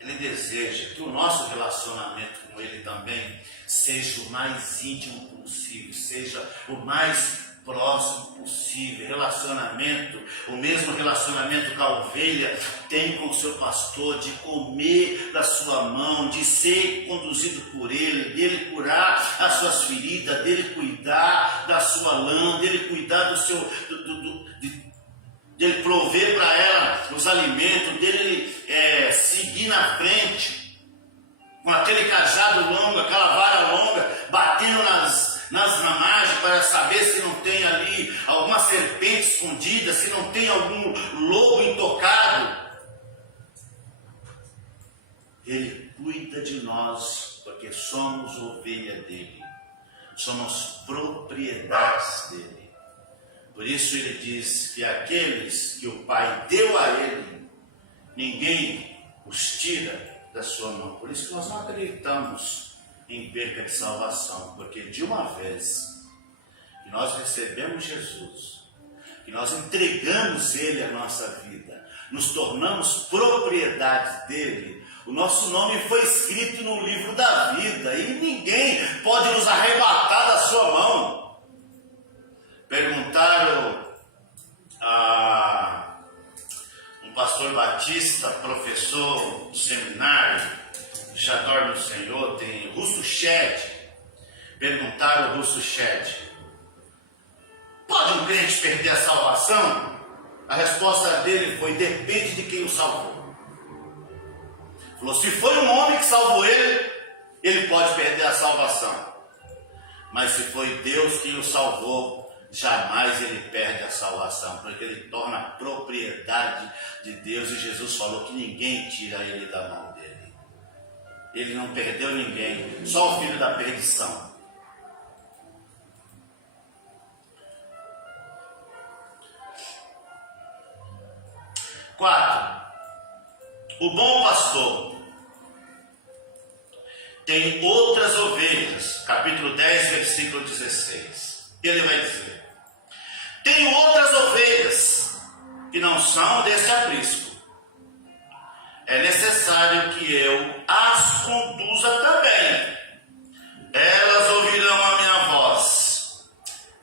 Ele deseja que o nosso relacionamento com Ele também seja o mais íntimo possível, seja o mais próximo possível. Relacionamento, o mesmo relacionamento que a ovelha tem com o seu pastor, de comer da sua mão, de ser conduzido por Ele, dele curar as suas feridas, dele cuidar da sua lã, dele cuidar do seu... dele prover para ela os alimentos, dele seguir na frente, com aquele cajado longo, aquela vara longa, batendo nas ramagens para saber se não tem ali alguma serpente escondida, se não tem algum lobo intocado. Ele cuida de nós, porque somos ovelha dele, somos propriedades dele. Por isso ele diz que aqueles que o Pai deu a ele, ninguém os tira da sua mão. Por isso que nós não acreditamos em perca de salvação, porque de uma vez que nós recebemos Jesus, que nós entregamos Ele a nossa vida, nos tornamos propriedade dele, o nosso nome foi escrito no livro da vida e ninguém pode nos arrebatar da sua mão. Perguntaram a um pastor batista, professor do seminário, já dorme no Senhor, tem Russo Shedd. Perguntaram ao Russo Shedd: pode um crente perder a salvação? A resposta dele foi: depende de quem o salvou. Falou: se foi um homem que salvou ele, ele pode perder a salvação. Mas se foi Deus quem o salvou, jamais ele perde a salvação, porque ele torna propriedade de Deus. E Jesus falou que ninguém tira ele da mão dele. Ele não perdeu ninguém, só o filho da perdição. 4. O bom pastor tem outras ovelhas, capítulo 10, versículo 16. Ele vai dizer: tenho outras ovelhas que não são desse aprisco. É necessário que eu as conduza também. Elas ouvirão a minha voz,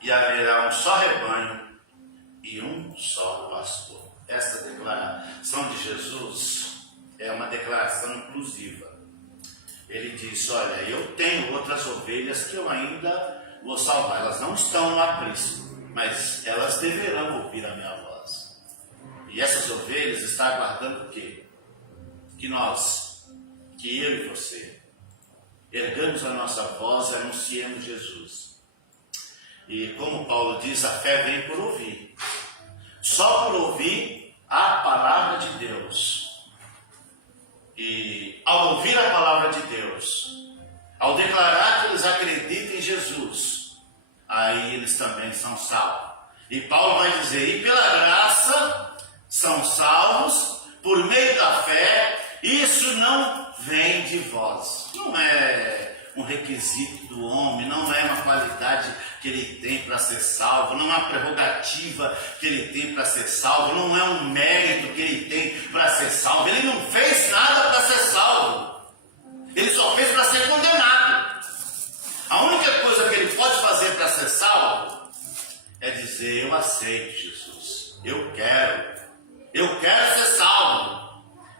e haverá um só rebanho e um só pastor. Esta declaração de Jesus é uma declaração inclusiva. Ele diz: olha, eu tenho outras ovelhas que eu ainda vou salvar. Elas não estão no aprisco, mas elas deverão ouvir a minha voz. E essas ovelhas estão aguardando o quê? Que eu e você, ergamos a nossa voz e anunciemos Jesus. E como Paulo diz, a fé vem por ouvir. Só por ouvir a palavra de Deus. E ao ouvir a palavra de Deus, ao declarar que eles acreditam em Jesus, aí eles também são salvos. E Paulo vai dizer: e pela graça são salvos por meio da fé. Isso não vem de vós. Não é um requisito do homem, não é uma qualidade que ele tem para ser salvo, não é uma prerrogativa que ele tem para ser salvo, não é um mérito que ele tem para ser salvo. Ele não fez nada para ser salvo. Ele só fez para ser condenado. A única coisa que ele pode fazer para ser salvo é dizer: eu aceito Jesus, eu quero ser salvo.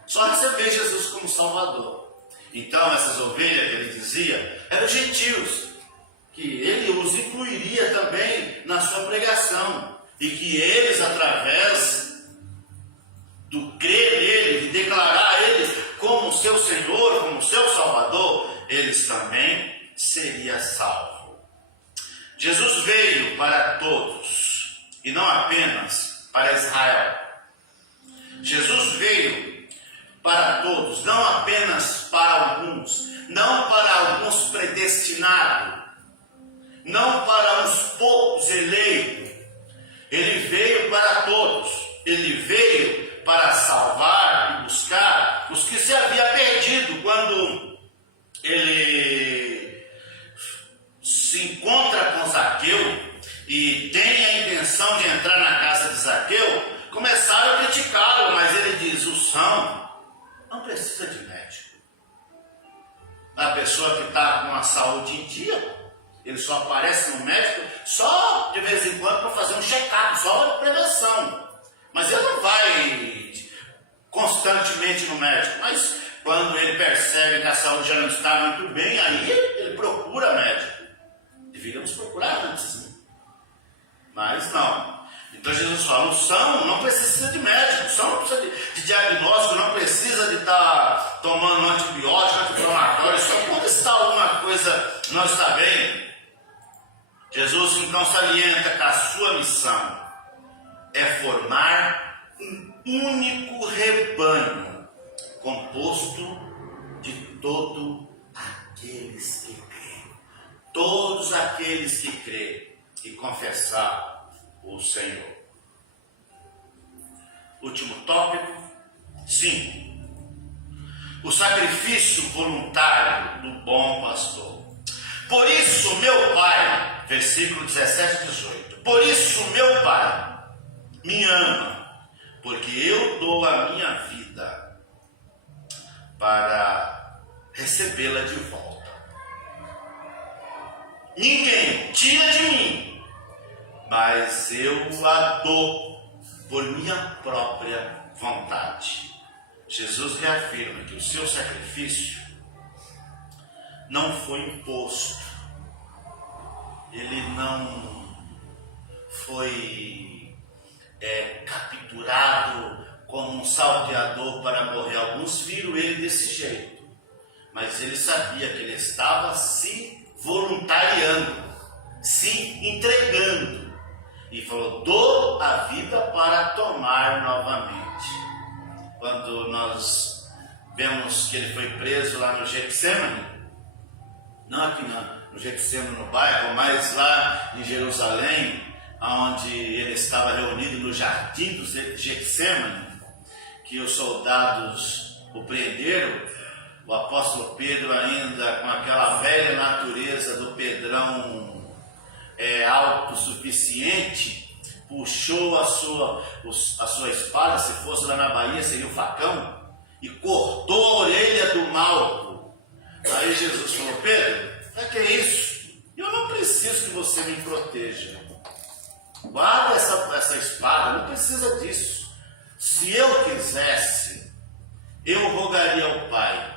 Só receber Jesus como Salvador. Então essas ovelhas que ele dizia eram gentios, que ele os incluiria também na sua pregação, e que eles, através do crer nele, de declarar ele como seu Senhor, como seu Salvador, eles também seriam salvos. Jesus veio para todos e não apenas para Israel. Jesus veio para todos, não apenas para alguns, não para alguns predestinados, não para uns poucos eleitos. Ele veio para todos, ele veio para salvar e buscar os que se havia perdido. Quando ele se encontra com Zaqueu e tem a intenção de entrar na casa de Zaqueu, começaram a criticá-lo, mas ele diz: o são não precisa de médico. A pessoa que está com a saúde em dia, ele só aparece no médico só de vez em quando para fazer um check-up, só de prevenção. Mas ele não vai constantemente no médico. Mas quando ele percebe que a saúde já não está muito bem, aí ele procura médico. Deveríamos procurar antes, né? Mas não. Então Jesus fala: o são não precisa de médico, o são não precisa de diagnóstico, não precisa de estar tomando antibiótico, anti-inflamatório, só quando está alguma coisa não está bem. Jesus então salienta que a sua missão é formar um único rebanho, composto de todos aqueles que creem. Todos aqueles que creem e confessar o Senhor. Último tópico, 5. O sacrifício voluntário do bom pastor. Por isso meu Pai, versículo 17 e 18, por isso meu Pai me ama, porque eu dou a minha vida para recebê-la de volta. Ninguém tira de mim, mas eu a dou por minha própria vontade. Jesus reafirma que o seu sacrifício não foi imposto, ele não foi capturado como um salteador para morrer. Alguns viram ele desse jeito, mas ele sabia que ele estava se voluntariando, se entregando, e falou: dou a vida para tomar novamente. Quando nós vemos que ele foi preso lá no Getsemane, não aqui no Getsemane no bairro, mas lá em Jerusalém, onde ele estava reunido no jardim do Getsemane, que os soldados o prenderam, o apóstolo Pedro, ainda com aquela velha natureza do Pedrão autossuficiente, puxou a sua espada, se fosse lá na Bahia seria o facão, e cortou a orelha do malco. Aí Jesus falou: Pedro, que é isso? Eu não preciso que você me proteja. Guarda essa espada, não precisa disso. Se eu quisesse, eu rogaria ao Pai,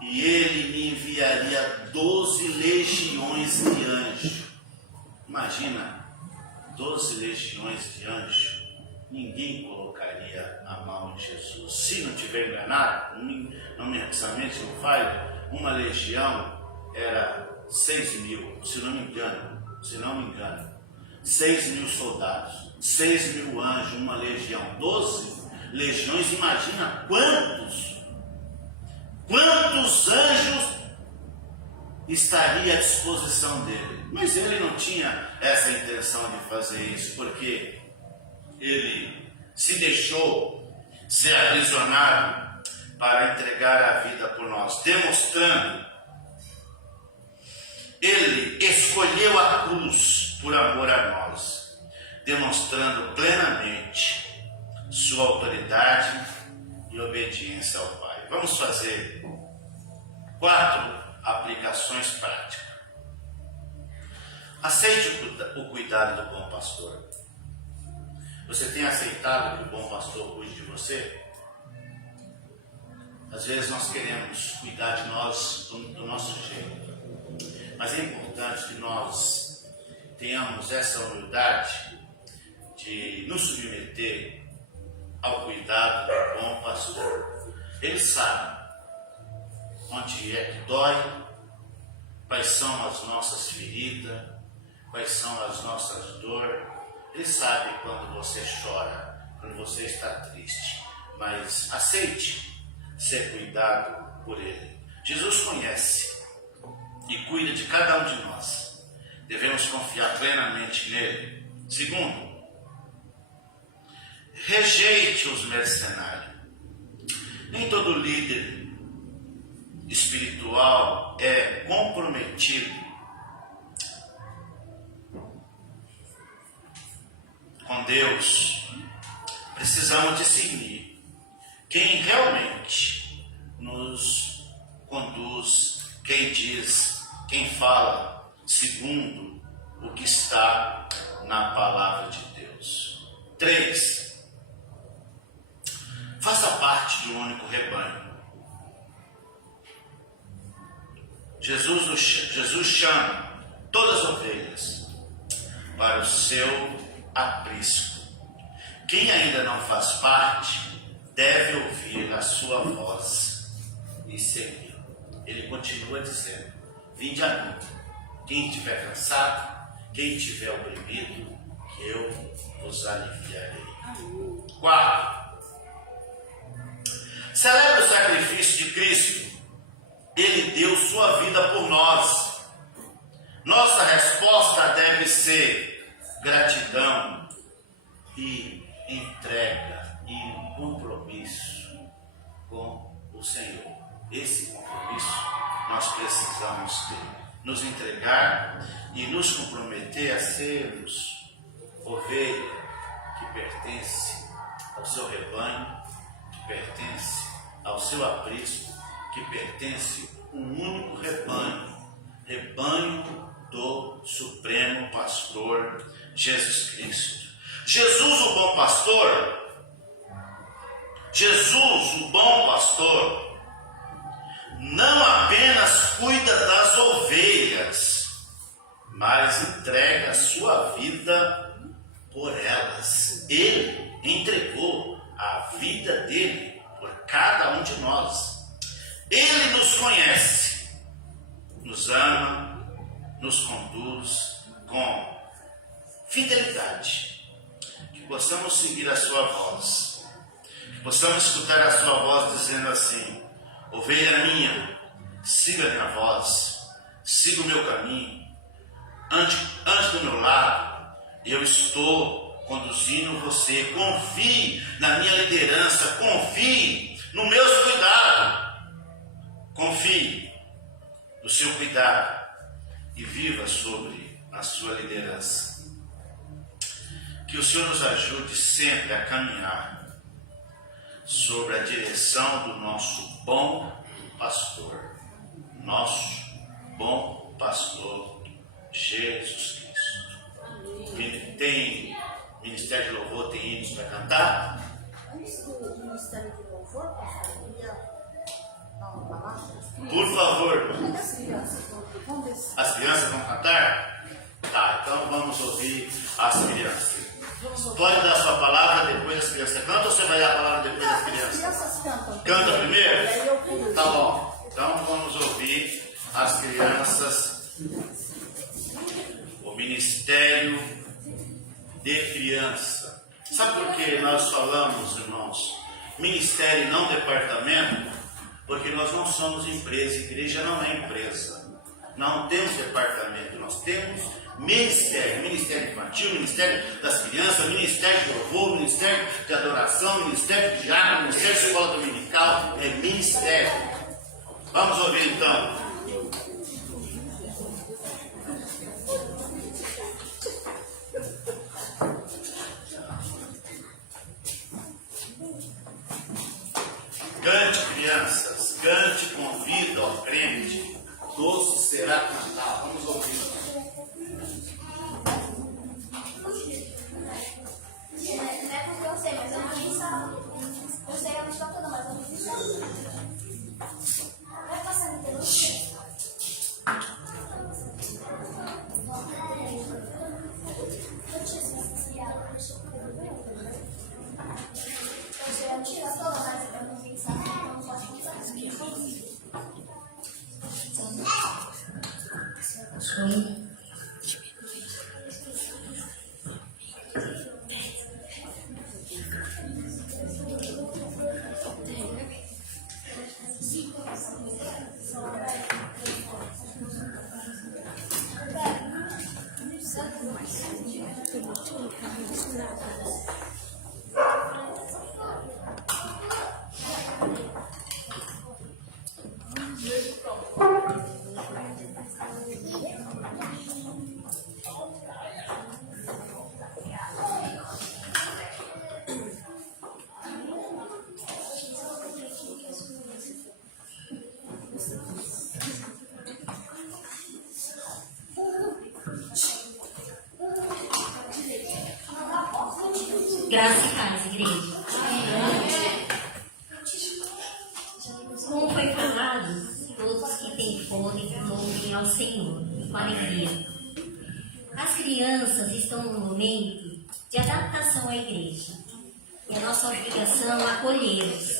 e Ele me enviaria 12 legiões de anjos. Imagina, 12 legiões de anjos. Ninguém colocaria a mão em Jesus. Se não tiver enganado, não me não falha, uma legião era 6.000, se não me engano. 6.000 soldados, 6.000 anjos, uma legião, 12 legiões. Imagina quantos anjos estaria à disposição dele. Mas ele não tinha essa intenção de fazer isso, porque ele se deixou ser aprisionado para entregar a vida por nós, demonstrando. Ele escolheu a cruz por amor a nós, demonstrando plenamente sua autoridade e obediência ao Pai. Vamos fazer 4 aplicações práticas. Aceite o cuidado do bom pastor. Você tem aceitado que o bom pastor cuide de você? Às vezes nós queremos cuidar de nós do nosso jeito. Mas é importante que nós tenhamos essa humildade de nos submeter ao cuidado do bom pastor. Ele sabe onde é que dói, quais são as nossas feridas, quais são as nossas dores. Ele sabe quando você chora, quando você está triste. Mas aceite ser cuidado por Ele. Jesus conhece e cuida de cada um de nós. Devemos confiar plenamente nele. Segundo, rejeite os mercenários. Nem todo líder espiritual é comprometido com Deus. Precisamos discernir quem realmente nos conduz, quem diz, quem fala segundo o que está na palavra de Deus. 3. Faça parte de um único rebanho. Jesus chama todas as ovelhas para o seu aprisco. Quem ainda não faz parte deve ouvir a sua voz e seguir. Ele continua dizendo: vinde a mim, quem estiver cansado, quem estiver oprimido, que eu vos aliviarei. 4. Celebre o sacrifício de Cristo. Ele deu sua vida por nós. Nossa resposta deve ser gratidão e entrega e um compromisso com o Senhor. Esse compromisso nós precisamos ter. Nos entregar e nos comprometer a sermos ovelha que pertence ao seu rebanho, que pertence ao seu aprisco, que pertence a um único rebanho do Supremo Pastor Jesus Cristo. Jesus, o bom pastor, não apenas cuida das ovelhas, mas entrega a sua vida por elas. Ele entregou a vida dele por cada um de nós. Ele nos conhece, nos ama, nos conduz com fidelidade. Que possamos seguir a sua voz, que possamos escutar a sua voz dizendo assim: ovelha minha, siga a minha voz, siga o meu caminho, ande do meu lado, eu estou conduzindo você. Confie na minha liderança, confie nos meus cuidados, confie no seu cuidado e viva sobre a sua liderança. Que o Senhor nos ajude sempre a caminhar sobre a direção do nosso bom pastor, nosso bom pastor Jesus Cristo. Tem Ministério de Louvor, tem hinos para cantar? Antes do Ministério de Louvor, pastor, eu queria dar uma palavra. Por favor. As crianças vão descer. As crianças vão cantar? Tá, então vamos ouvir as crianças. Pode dar a sua palavra, depois as crianças cantam, ou você vai dar a palavra depois das crianças? As crianças cantam. Canta primeiro? E aí eu pulo. Tá bom. Então vamos ouvir as crianças. O Ministério de Criança. Sabe por que nós falamos, irmãos, ministério e não departamento? Porque nós não somos empresa, igreja não é empresa. Não temos departamento, nós temos ministério, ministério infantil, ministério das crianças, ministério de louvor, ministério de adoração, ministério de diácono, ministério de escola dominical, é ministério. Vamos ouvir então. Cante, crianças, cante, convida ao crente, doce será cantar. Vamos ouvir. É porque eu sei, mas eu não vi só. Eu sei a música toda, mas eu não vi só. Vai passando pelo chão. Eu sei a música toda, mas eu não vi só. Eu não posso cantar. Oi. Graça e paz, igreja. Como foi falado, todos que têm fome louvem ao Senhor, com alegria. As crianças estão no momento de adaptação à igreja. E a nossa obrigação é acolhê-los.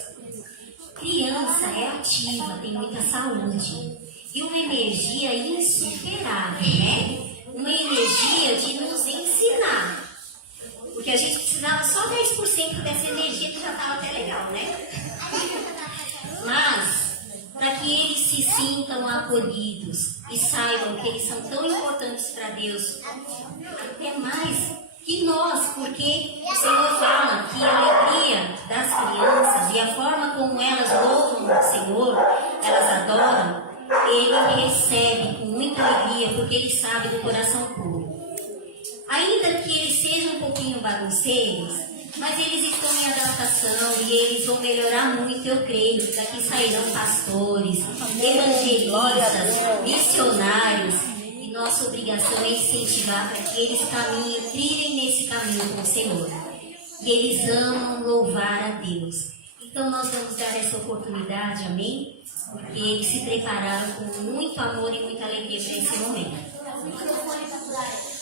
Criança é ativa, tem muita saúde. E uma energia insuperável, né? Uma energia de nos ensinar. Porque a gente precisava só 10% dessa energia que já estava até legal, né? Mas, para que eles se sintam acolhidos e saibam que eles são tão importantes para Deus, até mais que nós, porque o Senhor fala que a alegria das crianças e a forma como elas louvam o Senhor, elas adoram, Ele recebe com muita alegria, porque Ele sabe do coração puro. Ainda que eles sejam um pouquinho bagunceiros, mas eles estão em adaptação e eles vão melhorar muito, eu creio. Daqui sairão pastores, evangelistas, missionários. E nossa obrigação é incentivar para que eles caminhem, trilhem nesse caminho com o Senhor. E eles amam louvar a Deus. Então nós vamos dar essa oportunidade, amém? Porque eles se prepararam com muito amor e muita alegria para esse momento. O microfone está por aí.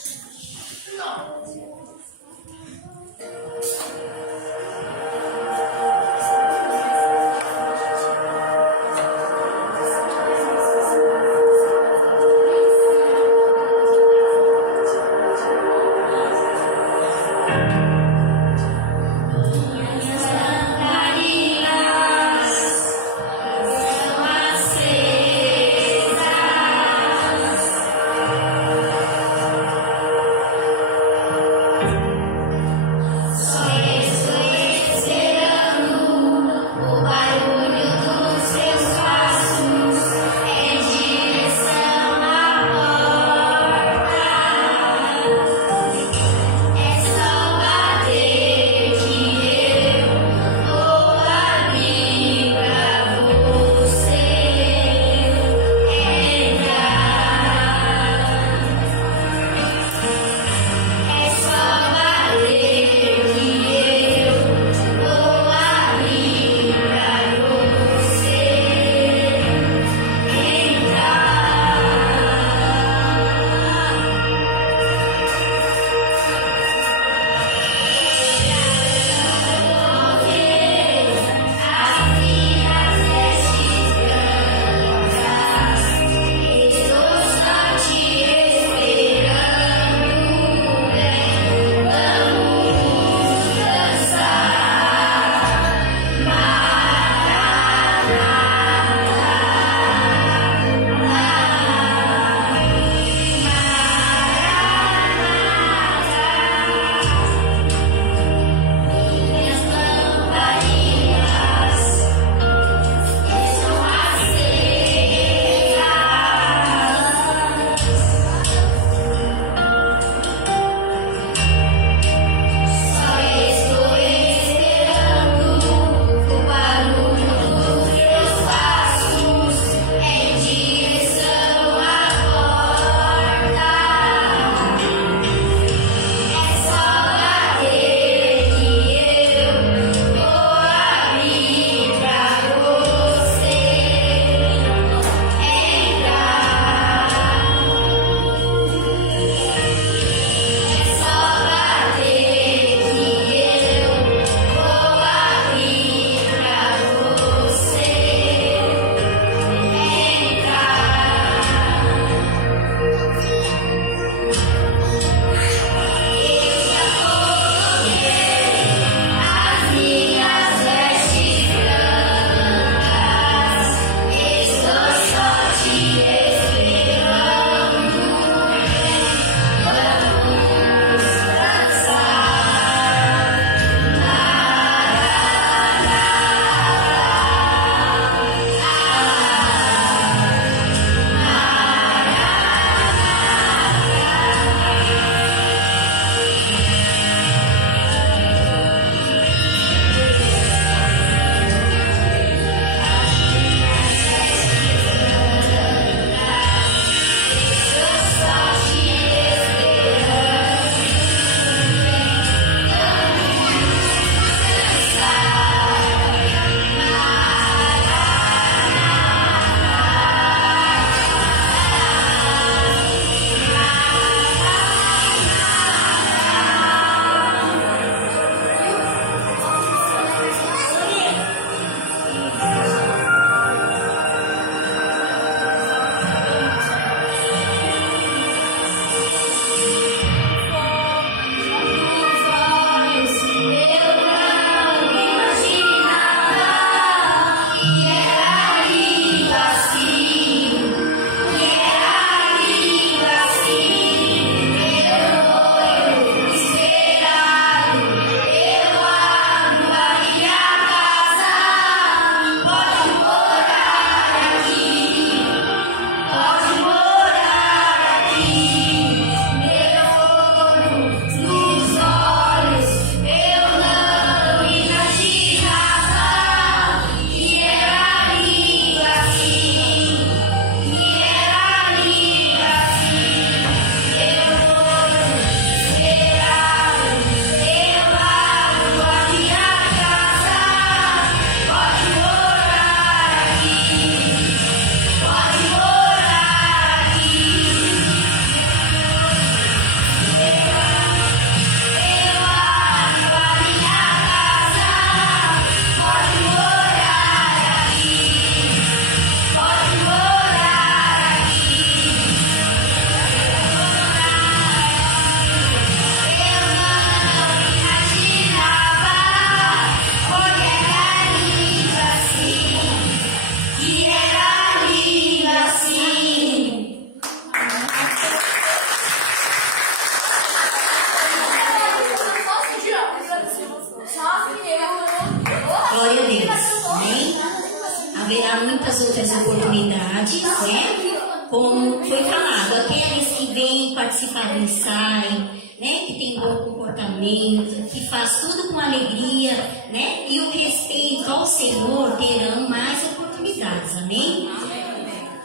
haverá muitas outras oportunidades, né? Como foi falado, aqueles que vêm participar do ensaio, né? Que tem bom comportamento, que faz tudo com alegria, né? E o respeito ao Senhor terão mais oportunidades, amém?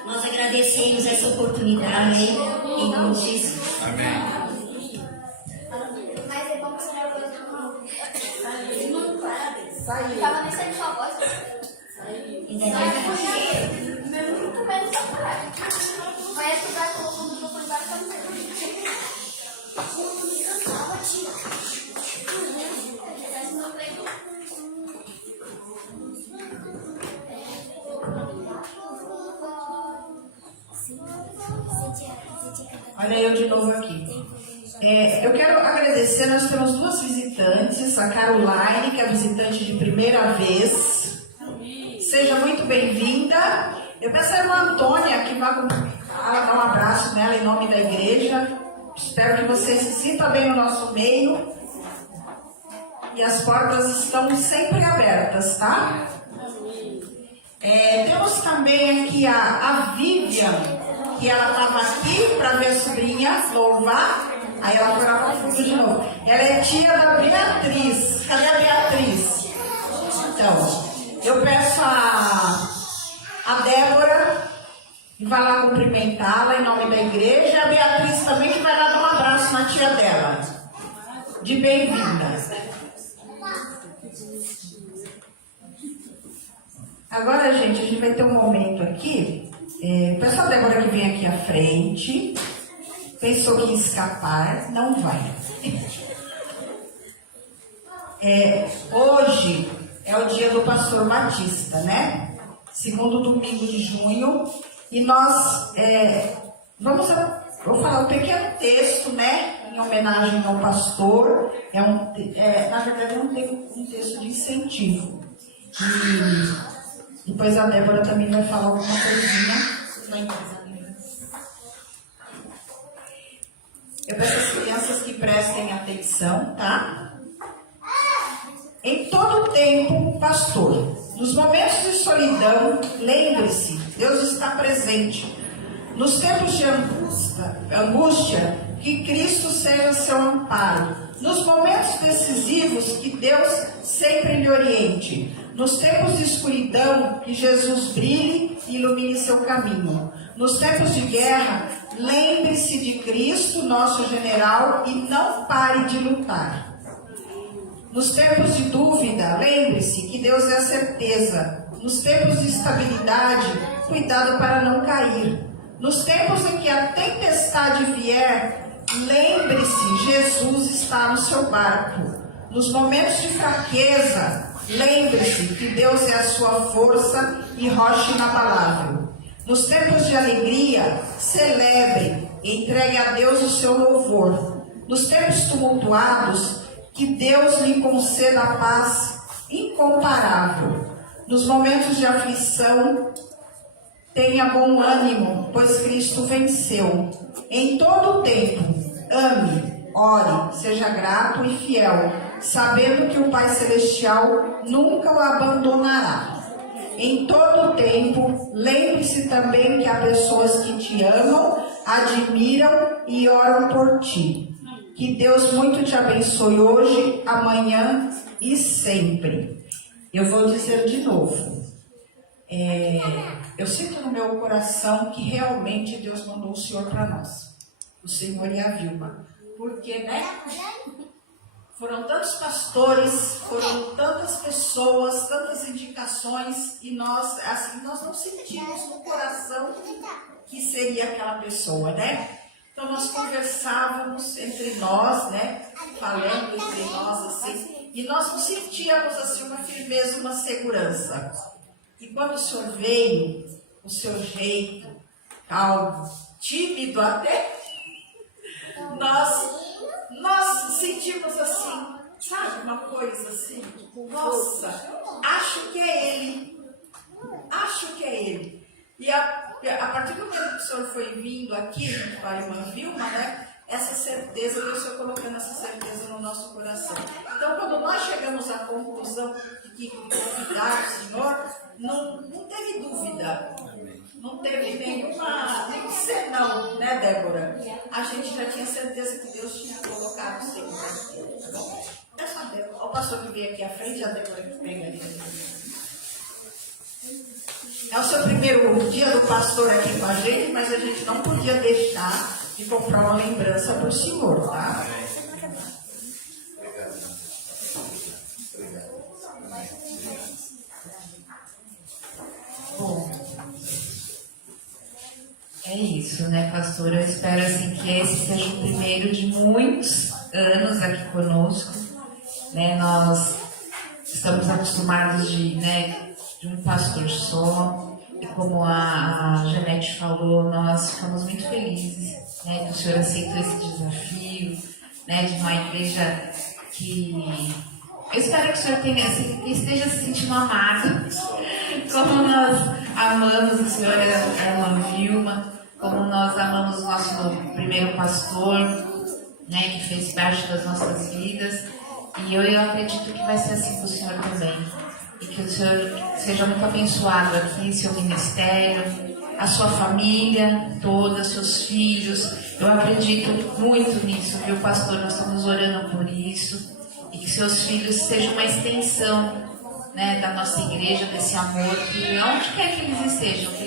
Nós agradecemos essa oportunidade em nome de Jesus. Amém. Mas é bom que você não vai tava nem saindo sua voz. Ainda Não é mais porque muito menos da coragem. Vai estudar com o microfone para fazer. Olha eu de novo aqui. Eu quero agradecer, nós temos duas visitantes, a Caroline, que é a visitante de primeira vez. Seja muito bem-vinda. Eu peço a irmã Antônia que vá cumprimentá-la, dar um abraço nela em nome da igreja. Espero que você se sinta bem no nosso meio. E as portas estão sempre abertas, tá? Temos também aqui a Vivian, que ela estava aqui para ver a sobrinha louvar. Aí ela foi lá para o fundo de novo. Ela é tia da Beatriz. Cadê a Beatriz? Então, eu peço a Débora que vai lá cumprimentá-la em nome da igreja. E a Beatriz também que vai lá dar um abraço na tia dela. De bem-vinda. Agora, gente, a gente vai ter um momento aqui. Peço a Débora que vem aqui à frente. Pensou que ia escapar, não vai. Hoje é o dia do pastor Batista, né? Segundo domingo de junho. E nós vou falar um pequeno texto, né? Em homenagem ao pastor. Na verdade, é um texto de incentivo. E depois a Débora também vai falar alguma coisinha lá em casa. Eu peço às crianças que prestem atenção, tá? Em todo tempo, pastor, nos momentos de solidão, lembre-se, Deus está presente. Nos tempos de angústia, que Cristo seja seu amparo. Nos momentos decisivos, que Deus sempre lhe oriente. Nos tempos de escuridão, que Jesus brilhe e ilumine seu caminho. Nos tempos de guerra, lembre-se de Cristo, nosso general, e não pare de lutar. Nos tempos de dúvida, lembre-se que Deus é a certeza. Nos tempos de estabilidade, cuidado para não cair. Nos tempos em que a tempestade vier, lembre-se, Jesus está no seu barco. Nos momentos de fraqueza, lembre-se que Deus é a sua força e rocha inabalável. Nos tempos de alegria, celebre, entregue a Deus o seu louvor. Nos tempos tumultuados, que Deus lhe conceda a paz incomparável. Nos momentos de aflição, tenha bom ânimo, pois Cristo venceu. Em todo o tempo, ame, ore, seja grato e fiel, sabendo que o Pai Celestial nunca o abandonará. Em todo o tempo, lembre-se também que há pessoas que te amam, admiram e oram por ti. Que Deus muito te abençoe hoje, amanhã e sempre. Eu vou dizer de novo. Eu sinto no meu coração que realmente Deus mandou o Senhor para nós. O Senhor e a Vilma. Porque, né? Foram tantos pastores, foram tantas pessoas, tantas indicações, e nós não sentimos no coração que seria aquela pessoa, né? Então nós conversávamos entre nós, né? Falando entre nós assim, e nós não sentíamos assim uma firmeza, uma segurança. E quando o Senhor veio, o seu jeito, calmo, tímido até, nós sentimos assim, sabe, uma coisa assim, nossa, acho que é ele. E a partir do momento que o Senhor foi vindo aqui, junto com a irmã Vilma, né, essa certeza, e o Senhor colocando essa certeza no nosso coração. Então, quando nós chegamos à conclusão de que convidar o Senhor, não teve dúvida. Não teve nenhum senão, né, Débora? A gente já tinha certeza que Deus tinha colocado o Senhor. Tá bom? É só Débora. Olha o pastor que veio aqui à frente, a Débora que pega ali. É o seu primeiro dia do pastor aqui com a gente, mas a gente não podia deixar de comprar uma lembrança para o senhor, tá? Bom, é isso, né, pastor? Eu espero assim que esse seja o primeiro de muitos anos aqui conosco, né? Nós estamos acostumados de um pastor só, e como a Janete falou, nós ficamos muito felizes, né, que o senhor aceitou esse desafio, né, de uma igreja que eu espero que o senhor esteja se sentindo amado, como nós amamos o senhor e a irmã Vilma, como nós amamos o nosso primeiro pastor, né, que fez parte das nossas vidas. E eu acredito que vai ser assim com o senhor também. E que o senhor seja muito abençoado aqui, seu ministério, a sua família toda, seus filhos. Eu acredito muito nisso, viu, pastor? Nós estamos orando por isso. E que seus filhos sejam uma extensão, né, da nossa igreja, desse amor, que onde quer que eles estejam, que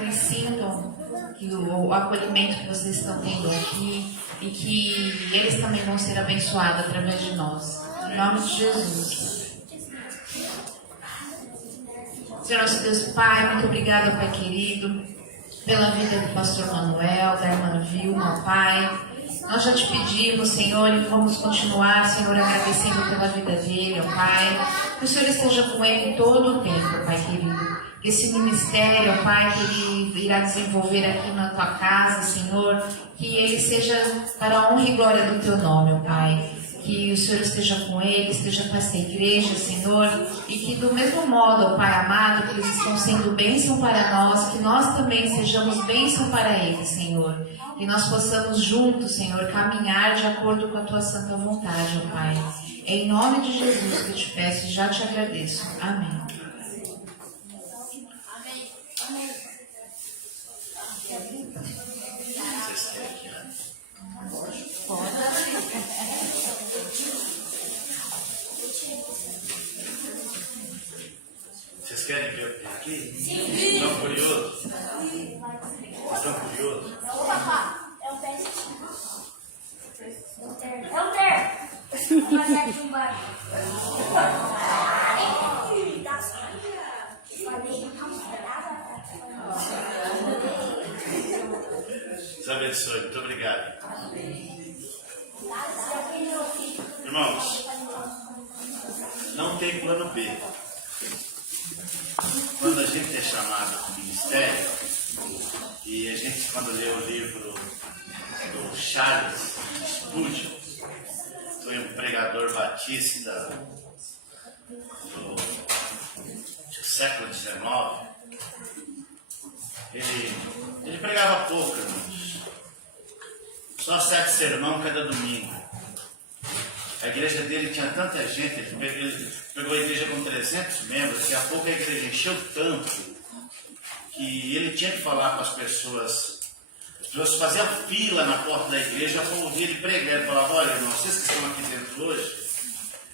eles sintam que o acolhimento que vocês estão tendo aqui e que eles também vão ser abençoados através de nós. Em nome de Jesus. Senhor nosso Deus Pai, muito obrigada, Pai querido, pela vida do pastor Manuel, da irmã Vilma, Pai. Nós já te pedimos, Senhor, e vamos continuar, Senhor, agradecendo pela vida dele, ó Pai. Que o Senhor esteja com ele todo o tempo, Pai querido. Que esse ministério, ó Pai, que ele irá desenvolver aqui na tua casa, Senhor, que ele seja para a honra e glória do teu nome, ó Pai. Que o Senhor esteja com ele, esteja com essa igreja, Senhor, e que do mesmo modo, ó Pai amado, que eles estão sendo bênção para nós, que nós também sejamos bênção para eles, Senhor. Que nós possamos juntos, Senhor, caminhar de acordo com a tua santa vontade, ó Pai. Em nome de Jesus que eu te peço e já te agradeço. Amém. Vocês querem ver aqui? Sim. Estão curiosos? Estão curiosos? Ô, papá, é o teste. É o ter. Vamos fazer aqui um barco. Deus abençoe. Muito obrigado. Irmãos, não tem plano B. Quando a gente é chamado para o ministério, e a gente, quando lê o livro do Charles Spurgeon, foi um pregador batista do século XIX, ele pregava pouco, irmãos. Só 7 sermão cada domingo. A igreja dele tinha tanta gente, ele pegou a igreja com 300 membros, daqui a pouco a igreja encheu tanto que ele tinha que falar com as pessoas. As pessoas faziam fila na porta da igreja para ouvir ele pregar. Ele falava: olha, irmão, vocês que estão aqui dentro hoje,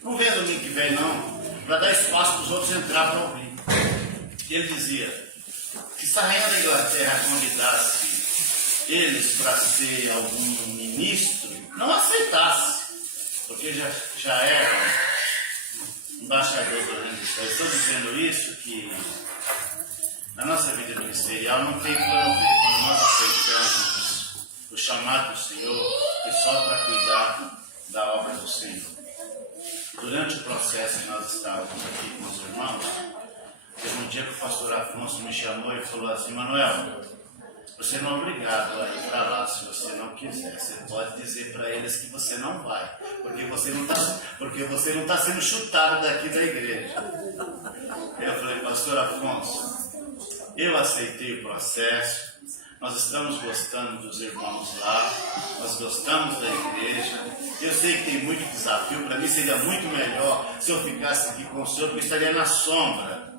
não vem domingo que vem não, para dar espaço para os outros entrar para ouvir. E ele dizia que se a rainha da Inglaterra convidasse eles para ser algum ministro, não aceitasse, porque já eram embaixador do reino dos céus. Estou dizendo isso que na nossa vida ministerial não tem plano B. Quando nós aceitamos o chamado do Senhor, é só para cuidar da obra do Senhor. Durante o processo que nós estávamos aqui com os irmãos, teve um dia que o pastor Afonso me chamou e falou assim: Manuel, você não é obrigado a ir para lá se você não quiser. Você pode dizer para eles que você não vai, porque você não está sendo chutado daqui da igreja. Eu falei: pastor Afonso, eu aceitei o processo, nós estamos gostando dos irmãos lá, nós gostamos da igreja. Eu sei que tem muito desafio, para mim seria muito melhor se eu ficasse aqui com o senhor, porque estaria na sombra.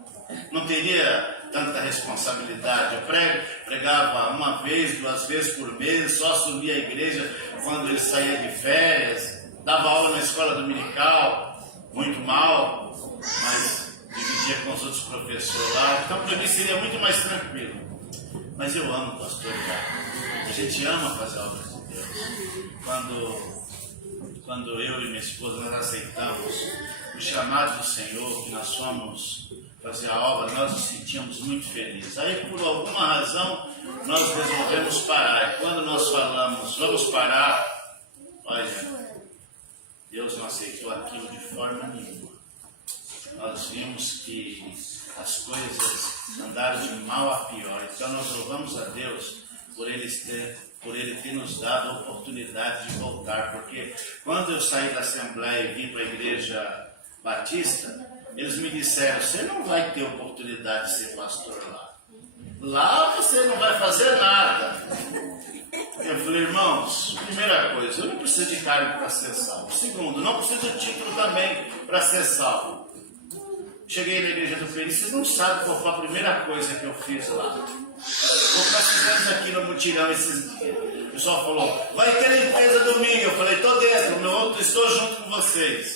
não teria tanta responsabilidade. Eu pregava uma vez, 2 vezes por mês, só assumia a igreja quando ele saía de férias, dava aula na escola dominical, muito mal, mas dividia com os outros professores lá. Então para mim seria muito mais tranquilo. Mas eu amo o pastor, cara. A gente ama fazer a obra de Deus. Quando eu e minha esposa nós aceitamos o chamado do Senhor, que nós fomos fazer a obra, nós nos sentíamos muito felizes. Aí, por alguma razão, nós resolvemos parar. E quando nós falamos, vamos parar, olha, Deus não aceitou aquilo de forma nenhuma. Nós vimos que as coisas andaram de mal a pior. Então, nós louvamos a Deus por Ele ter nos dado a oportunidade de voltar. Porque quando eu saí da Assembleia e vim para a Igreja Batista, eles me disseram, você não vai ter oportunidade de ser pastor lá. Lá você não vai fazer nada. Eu falei, irmãos, primeira coisa, eu não preciso de cargo para ser salvo. Segundo, não preciso de título também para ser salvo. Cheguei na Igreja do Peri, vocês não sabem qual foi a primeira coisa que eu fiz lá. Nós fizemos aqui no mutirão esses dias. O pessoal falou, vai ter limpeza domingo. Eu falei, estou dentro, estou junto com vocês.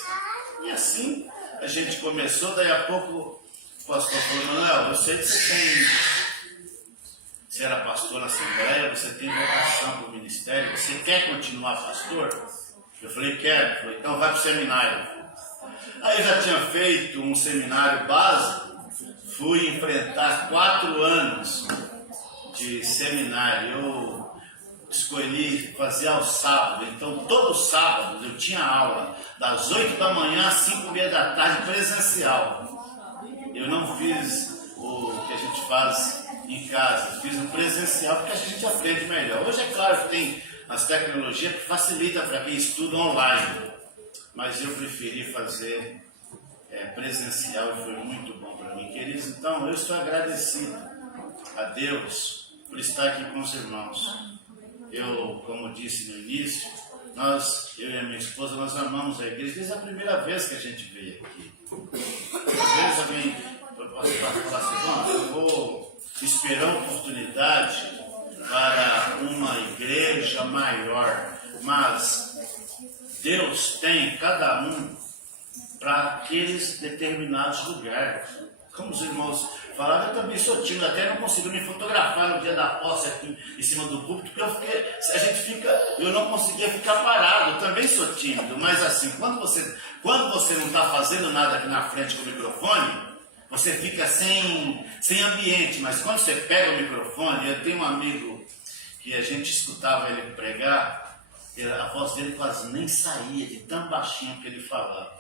E assim a gente começou, daí a pouco o pastor falou, Manuel, eu sei que você era pastor na Assembleia, você tem vocação para o ministério, você quer continuar pastor? Eu falei, quero. Eu falei, então vai para o seminário. Aí eu já tinha feito um seminário básico, fui enfrentar 4 anos de seminário. Eu escolhi fazer ao sábado, então todo sábado eu tinha aula, das 8 da manhã às 5:30 da tarde, presencial. Eu não fiz o que a gente faz em casa, fiz um presencial porque a gente aprende melhor. Hoje é claro que tem as tecnologias que facilitam para quem estuda online, mas eu preferi fazer presencial e foi muito bom para mim, queridos. Então eu estou agradecido a Deus por estar aqui com os irmãos. Eu, como disse no início, eu e a minha esposa, nós amamos a igreja desde a primeira vez que a gente veio aqui. Às vezes alguém pode falar assim, eu vou esperar uma oportunidade para uma igreja maior, mas Deus tem cada um para aqueles determinados lugares. Como os irmãos falaram, eu também sou tímido, até não consigo me fotografar no dia da posse aqui em cima do púlpito, porque eu não conseguia ficar parado, eu também sou tímido, mas assim, quando você não está fazendo nada aqui na frente com o microfone, você fica sem ambiente, mas quando você pega o microfone, eu tenho um amigo que a gente escutava ele pregar, a voz dele quase nem saía, de tão baixinho que ele falava.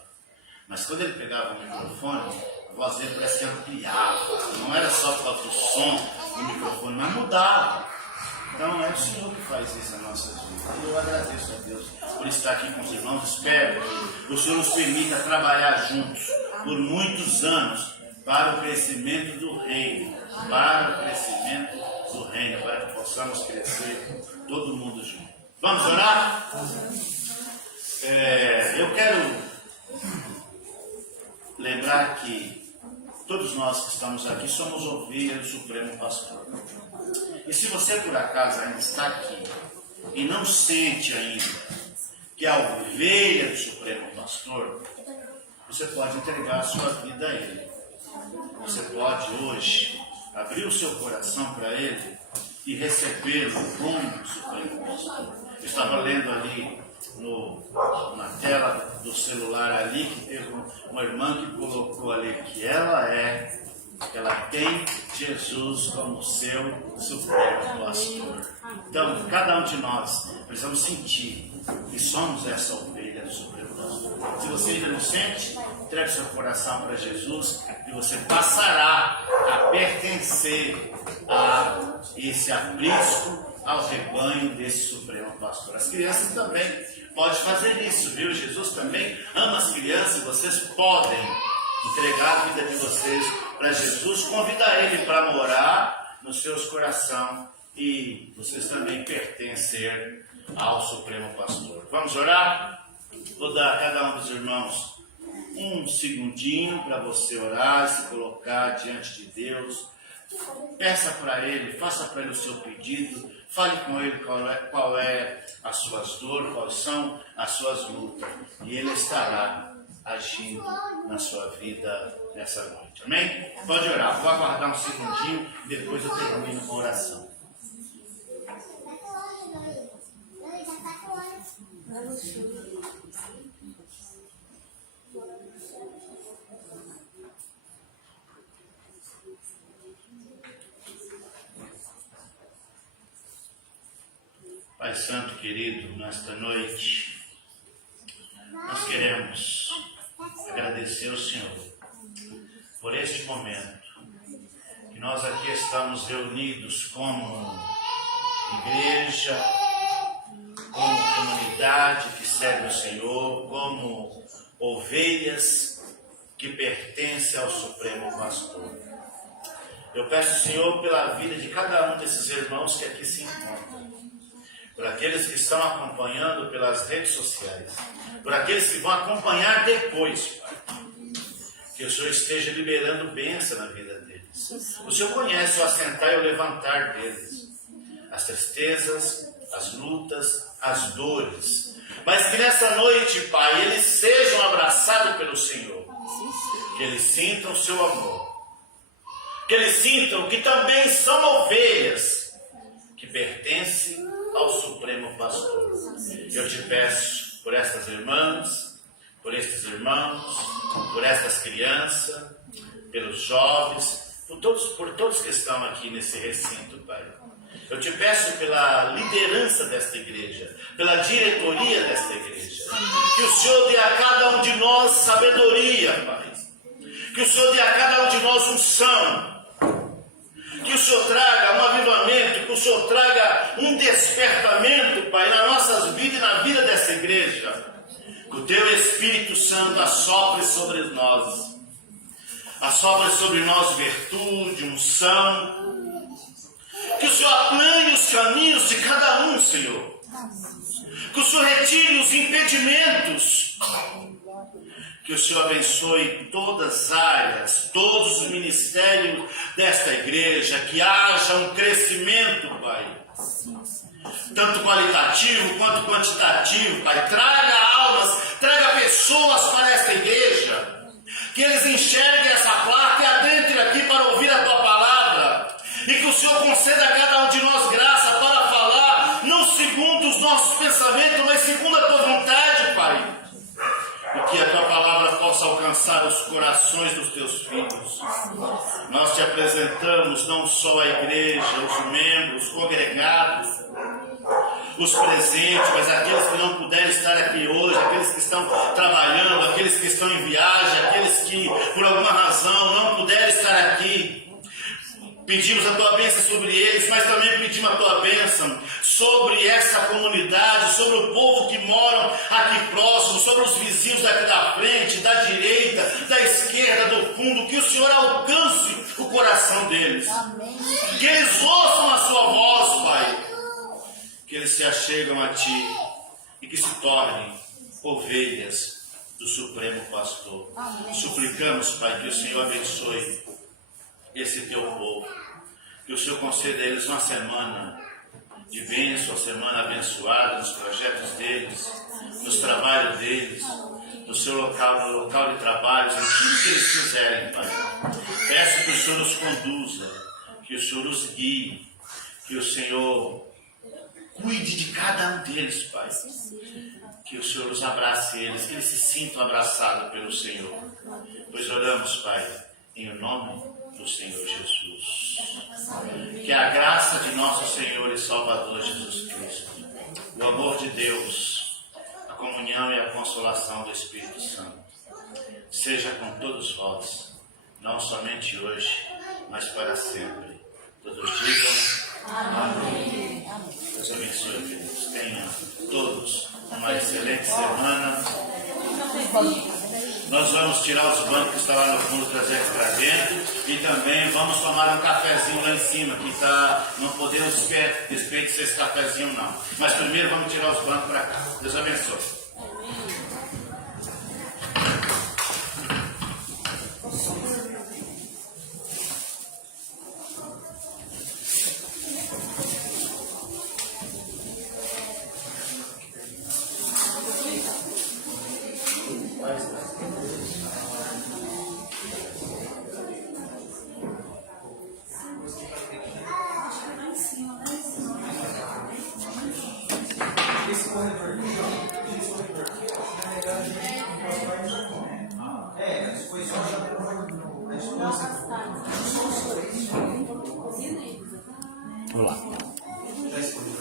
Mas quando ele pegava o microfone, a voz dele parece que ampliava. Não era só por causa do som do microfone, mas mudava. Então é o Senhor que faz isso nas nossas vidas. E eu agradeço a Deus por estar aqui com os irmãos. Espero que o Senhor nos permita trabalhar juntos por muitos anos para o crescimento do reino. Para que possamos crescer todo mundo junto. Vamos orar? Eu quero lembrar que todos nós que estamos aqui somos ovelhas do Supremo Pastor. E se você por acaso ainda está aqui e não sente ainda que é a ovelha do Supremo Pastor, você pode entregar a sua vida a Ele. Você pode hoje abrir o seu coração para Ele e recebê-lo como Supremo Pastor. Eu estava lendo ali na tela do celular ali, que teve uma irmã que colocou ali que ela tem Jesus como seu Supremo Pastor. Então, cada um de nós precisamos sentir que somos essa ovelha do Supremo Pastor. Se você ainda não sente, entregue seu coração para Jesus e você passará a pertencer a esse aprisco, ao rebanho desse Supremo Pastor. As crianças também podem fazer isso, viu? Jesus também ama as crianças, vocês podem entregar a vida de vocês para Jesus, convidar Ele para morar nos seus corações e vocês também pertencer ao Supremo Pastor. Vamos orar? Vou dar a cada um dos irmãos um segundinho para você orar, se colocar diante de Deus. Peça para Ele, faça para Ele o seu pedido, fale com Ele qual é as suas dores, quais são as suas lutas, e Ele estará agindo na sua vida nessa noite. Amém? Pode orar, vou aguardar um segundinho e depois eu termino com a oração. Pai Santo querido, nesta noite, nós queremos agradecer ao Senhor por este momento, que nós aqui estamos reunidos como igreja, como comunidade que serve o Senhor, como ovelhas que pertencem ao Supremo Pastor. Eu peço, Senhor, pela vida de cada um desses irmãos que aqui se encontram, por aqueles que estão acompanhando pelas redes sociais, por aqueles que vão acompanhar depois, Pai, que o Senhor esteja liberando bênção na vida deles. O Senhor conhece o assentar e o levantar deles, as tristezas, as lutas, as dores, mas que nessa noite, Pai, eles sejam abraçados pelo Senhor, que eles sintam o seu amor, que eles sintam que também são ovelhas que pertencem ao Supremo Pastor. Eu te peço por estas irmãs, por estes irmãos, por estas crianças, pelos jovens, por todos que estão aqui nesse recinto, Pai. Eu te peço pela liderança desta igreja, pela diretoria desta igreja, que o Senhor dê a cada um de nós sabedoria, Pai. Que o Senhor dê a cada um de nós unção. Que o Senhor traga um avivamento, que o Senhor traga um despertamento, Pai, nas nossas vidas e na vida dessa igreja. Que o Teu Espírito Santo assopre sobre nós. Assopre sobre nós virtude, unção. Que o Senhor aplane os caminhos de cada um, Senhor. Que o Senhor retire os impedimentos. Que o Senhor abençoe todas as áreas, todos os ministérios desta igreja, que haja um crescimento, Pai, tanto qualitativo quanto quantitativo, Pai. Traga almas, traga pessoas para esta igreja, que eles enxerguem essa placa e adentrem aqui para ouvir a Tua palavra, e que o Senhor conceda a cada um de nós graça para falar, não segundo os nossos pensamentos, mas segundo a Tua vontade, Pai. E que a Tua palavra possa alcançar os corações dos Teus filhos. Nós Te apresentamos não só a igreja, os membros, os congregados, os presentes, mas aqueles que não puderem estar aqui hoje, aqueles que estão trabalhando, aqueles que estão em viagem, aqueles que por alguma razão não puderem estar aqui. Pedimos a Tua bênção sobre eles, mas também pedimos a Tua bênção sobre essa comunidade, sobre o povo que mora aqui próximo, sobre os vizinhos daqui da frente, da direita, da esquerda, do fundo. Que o Senhor alcance o coração deles. Amém. Que eles ouçam a Sua voz, Pai. Que eles se achegam a Ti e que se tornem ovelhas do Supremo Pastor. Amém. Suplicamos, Pai, que o Senhor abençoe esse Teu povo, que o Senhor conceda a eles uma semana de bênção, uma semana abençoada nos projetos deles, nos trabalhos deles, no seu local, no local de trabalho, em tudo que eles fizerem, Pai. Peço que o Senhor os conduza, que o Senhor os guie, que o Senhor cuide de cada um deles, Pai. Que o Senhor os abrace eles, que eles se sintam abraçados pelo Senhor. Pois oramos, Pai, em nome do Senhor Jesus. Que a graça de nosso Senhor e Salvador Jesus Cristo, o amor de Deus, a comunhão e a consolação do Espírito Santo, seja com todos vós, não somente hoje, mas para sempre. Todos digam amém. Deus abençoe, queridos. Tenham todos uma excelente semana. Nós vamos tirar os bancos que estão lá no fundo, trazer aqui para dentro, e também vamos tomar um cafezinho lá em cima, que não podemos desperdiçar esse cafezinho não. Mas primeiro vamos tirar os bancos para cá. Deus abençoe. Vamos lá.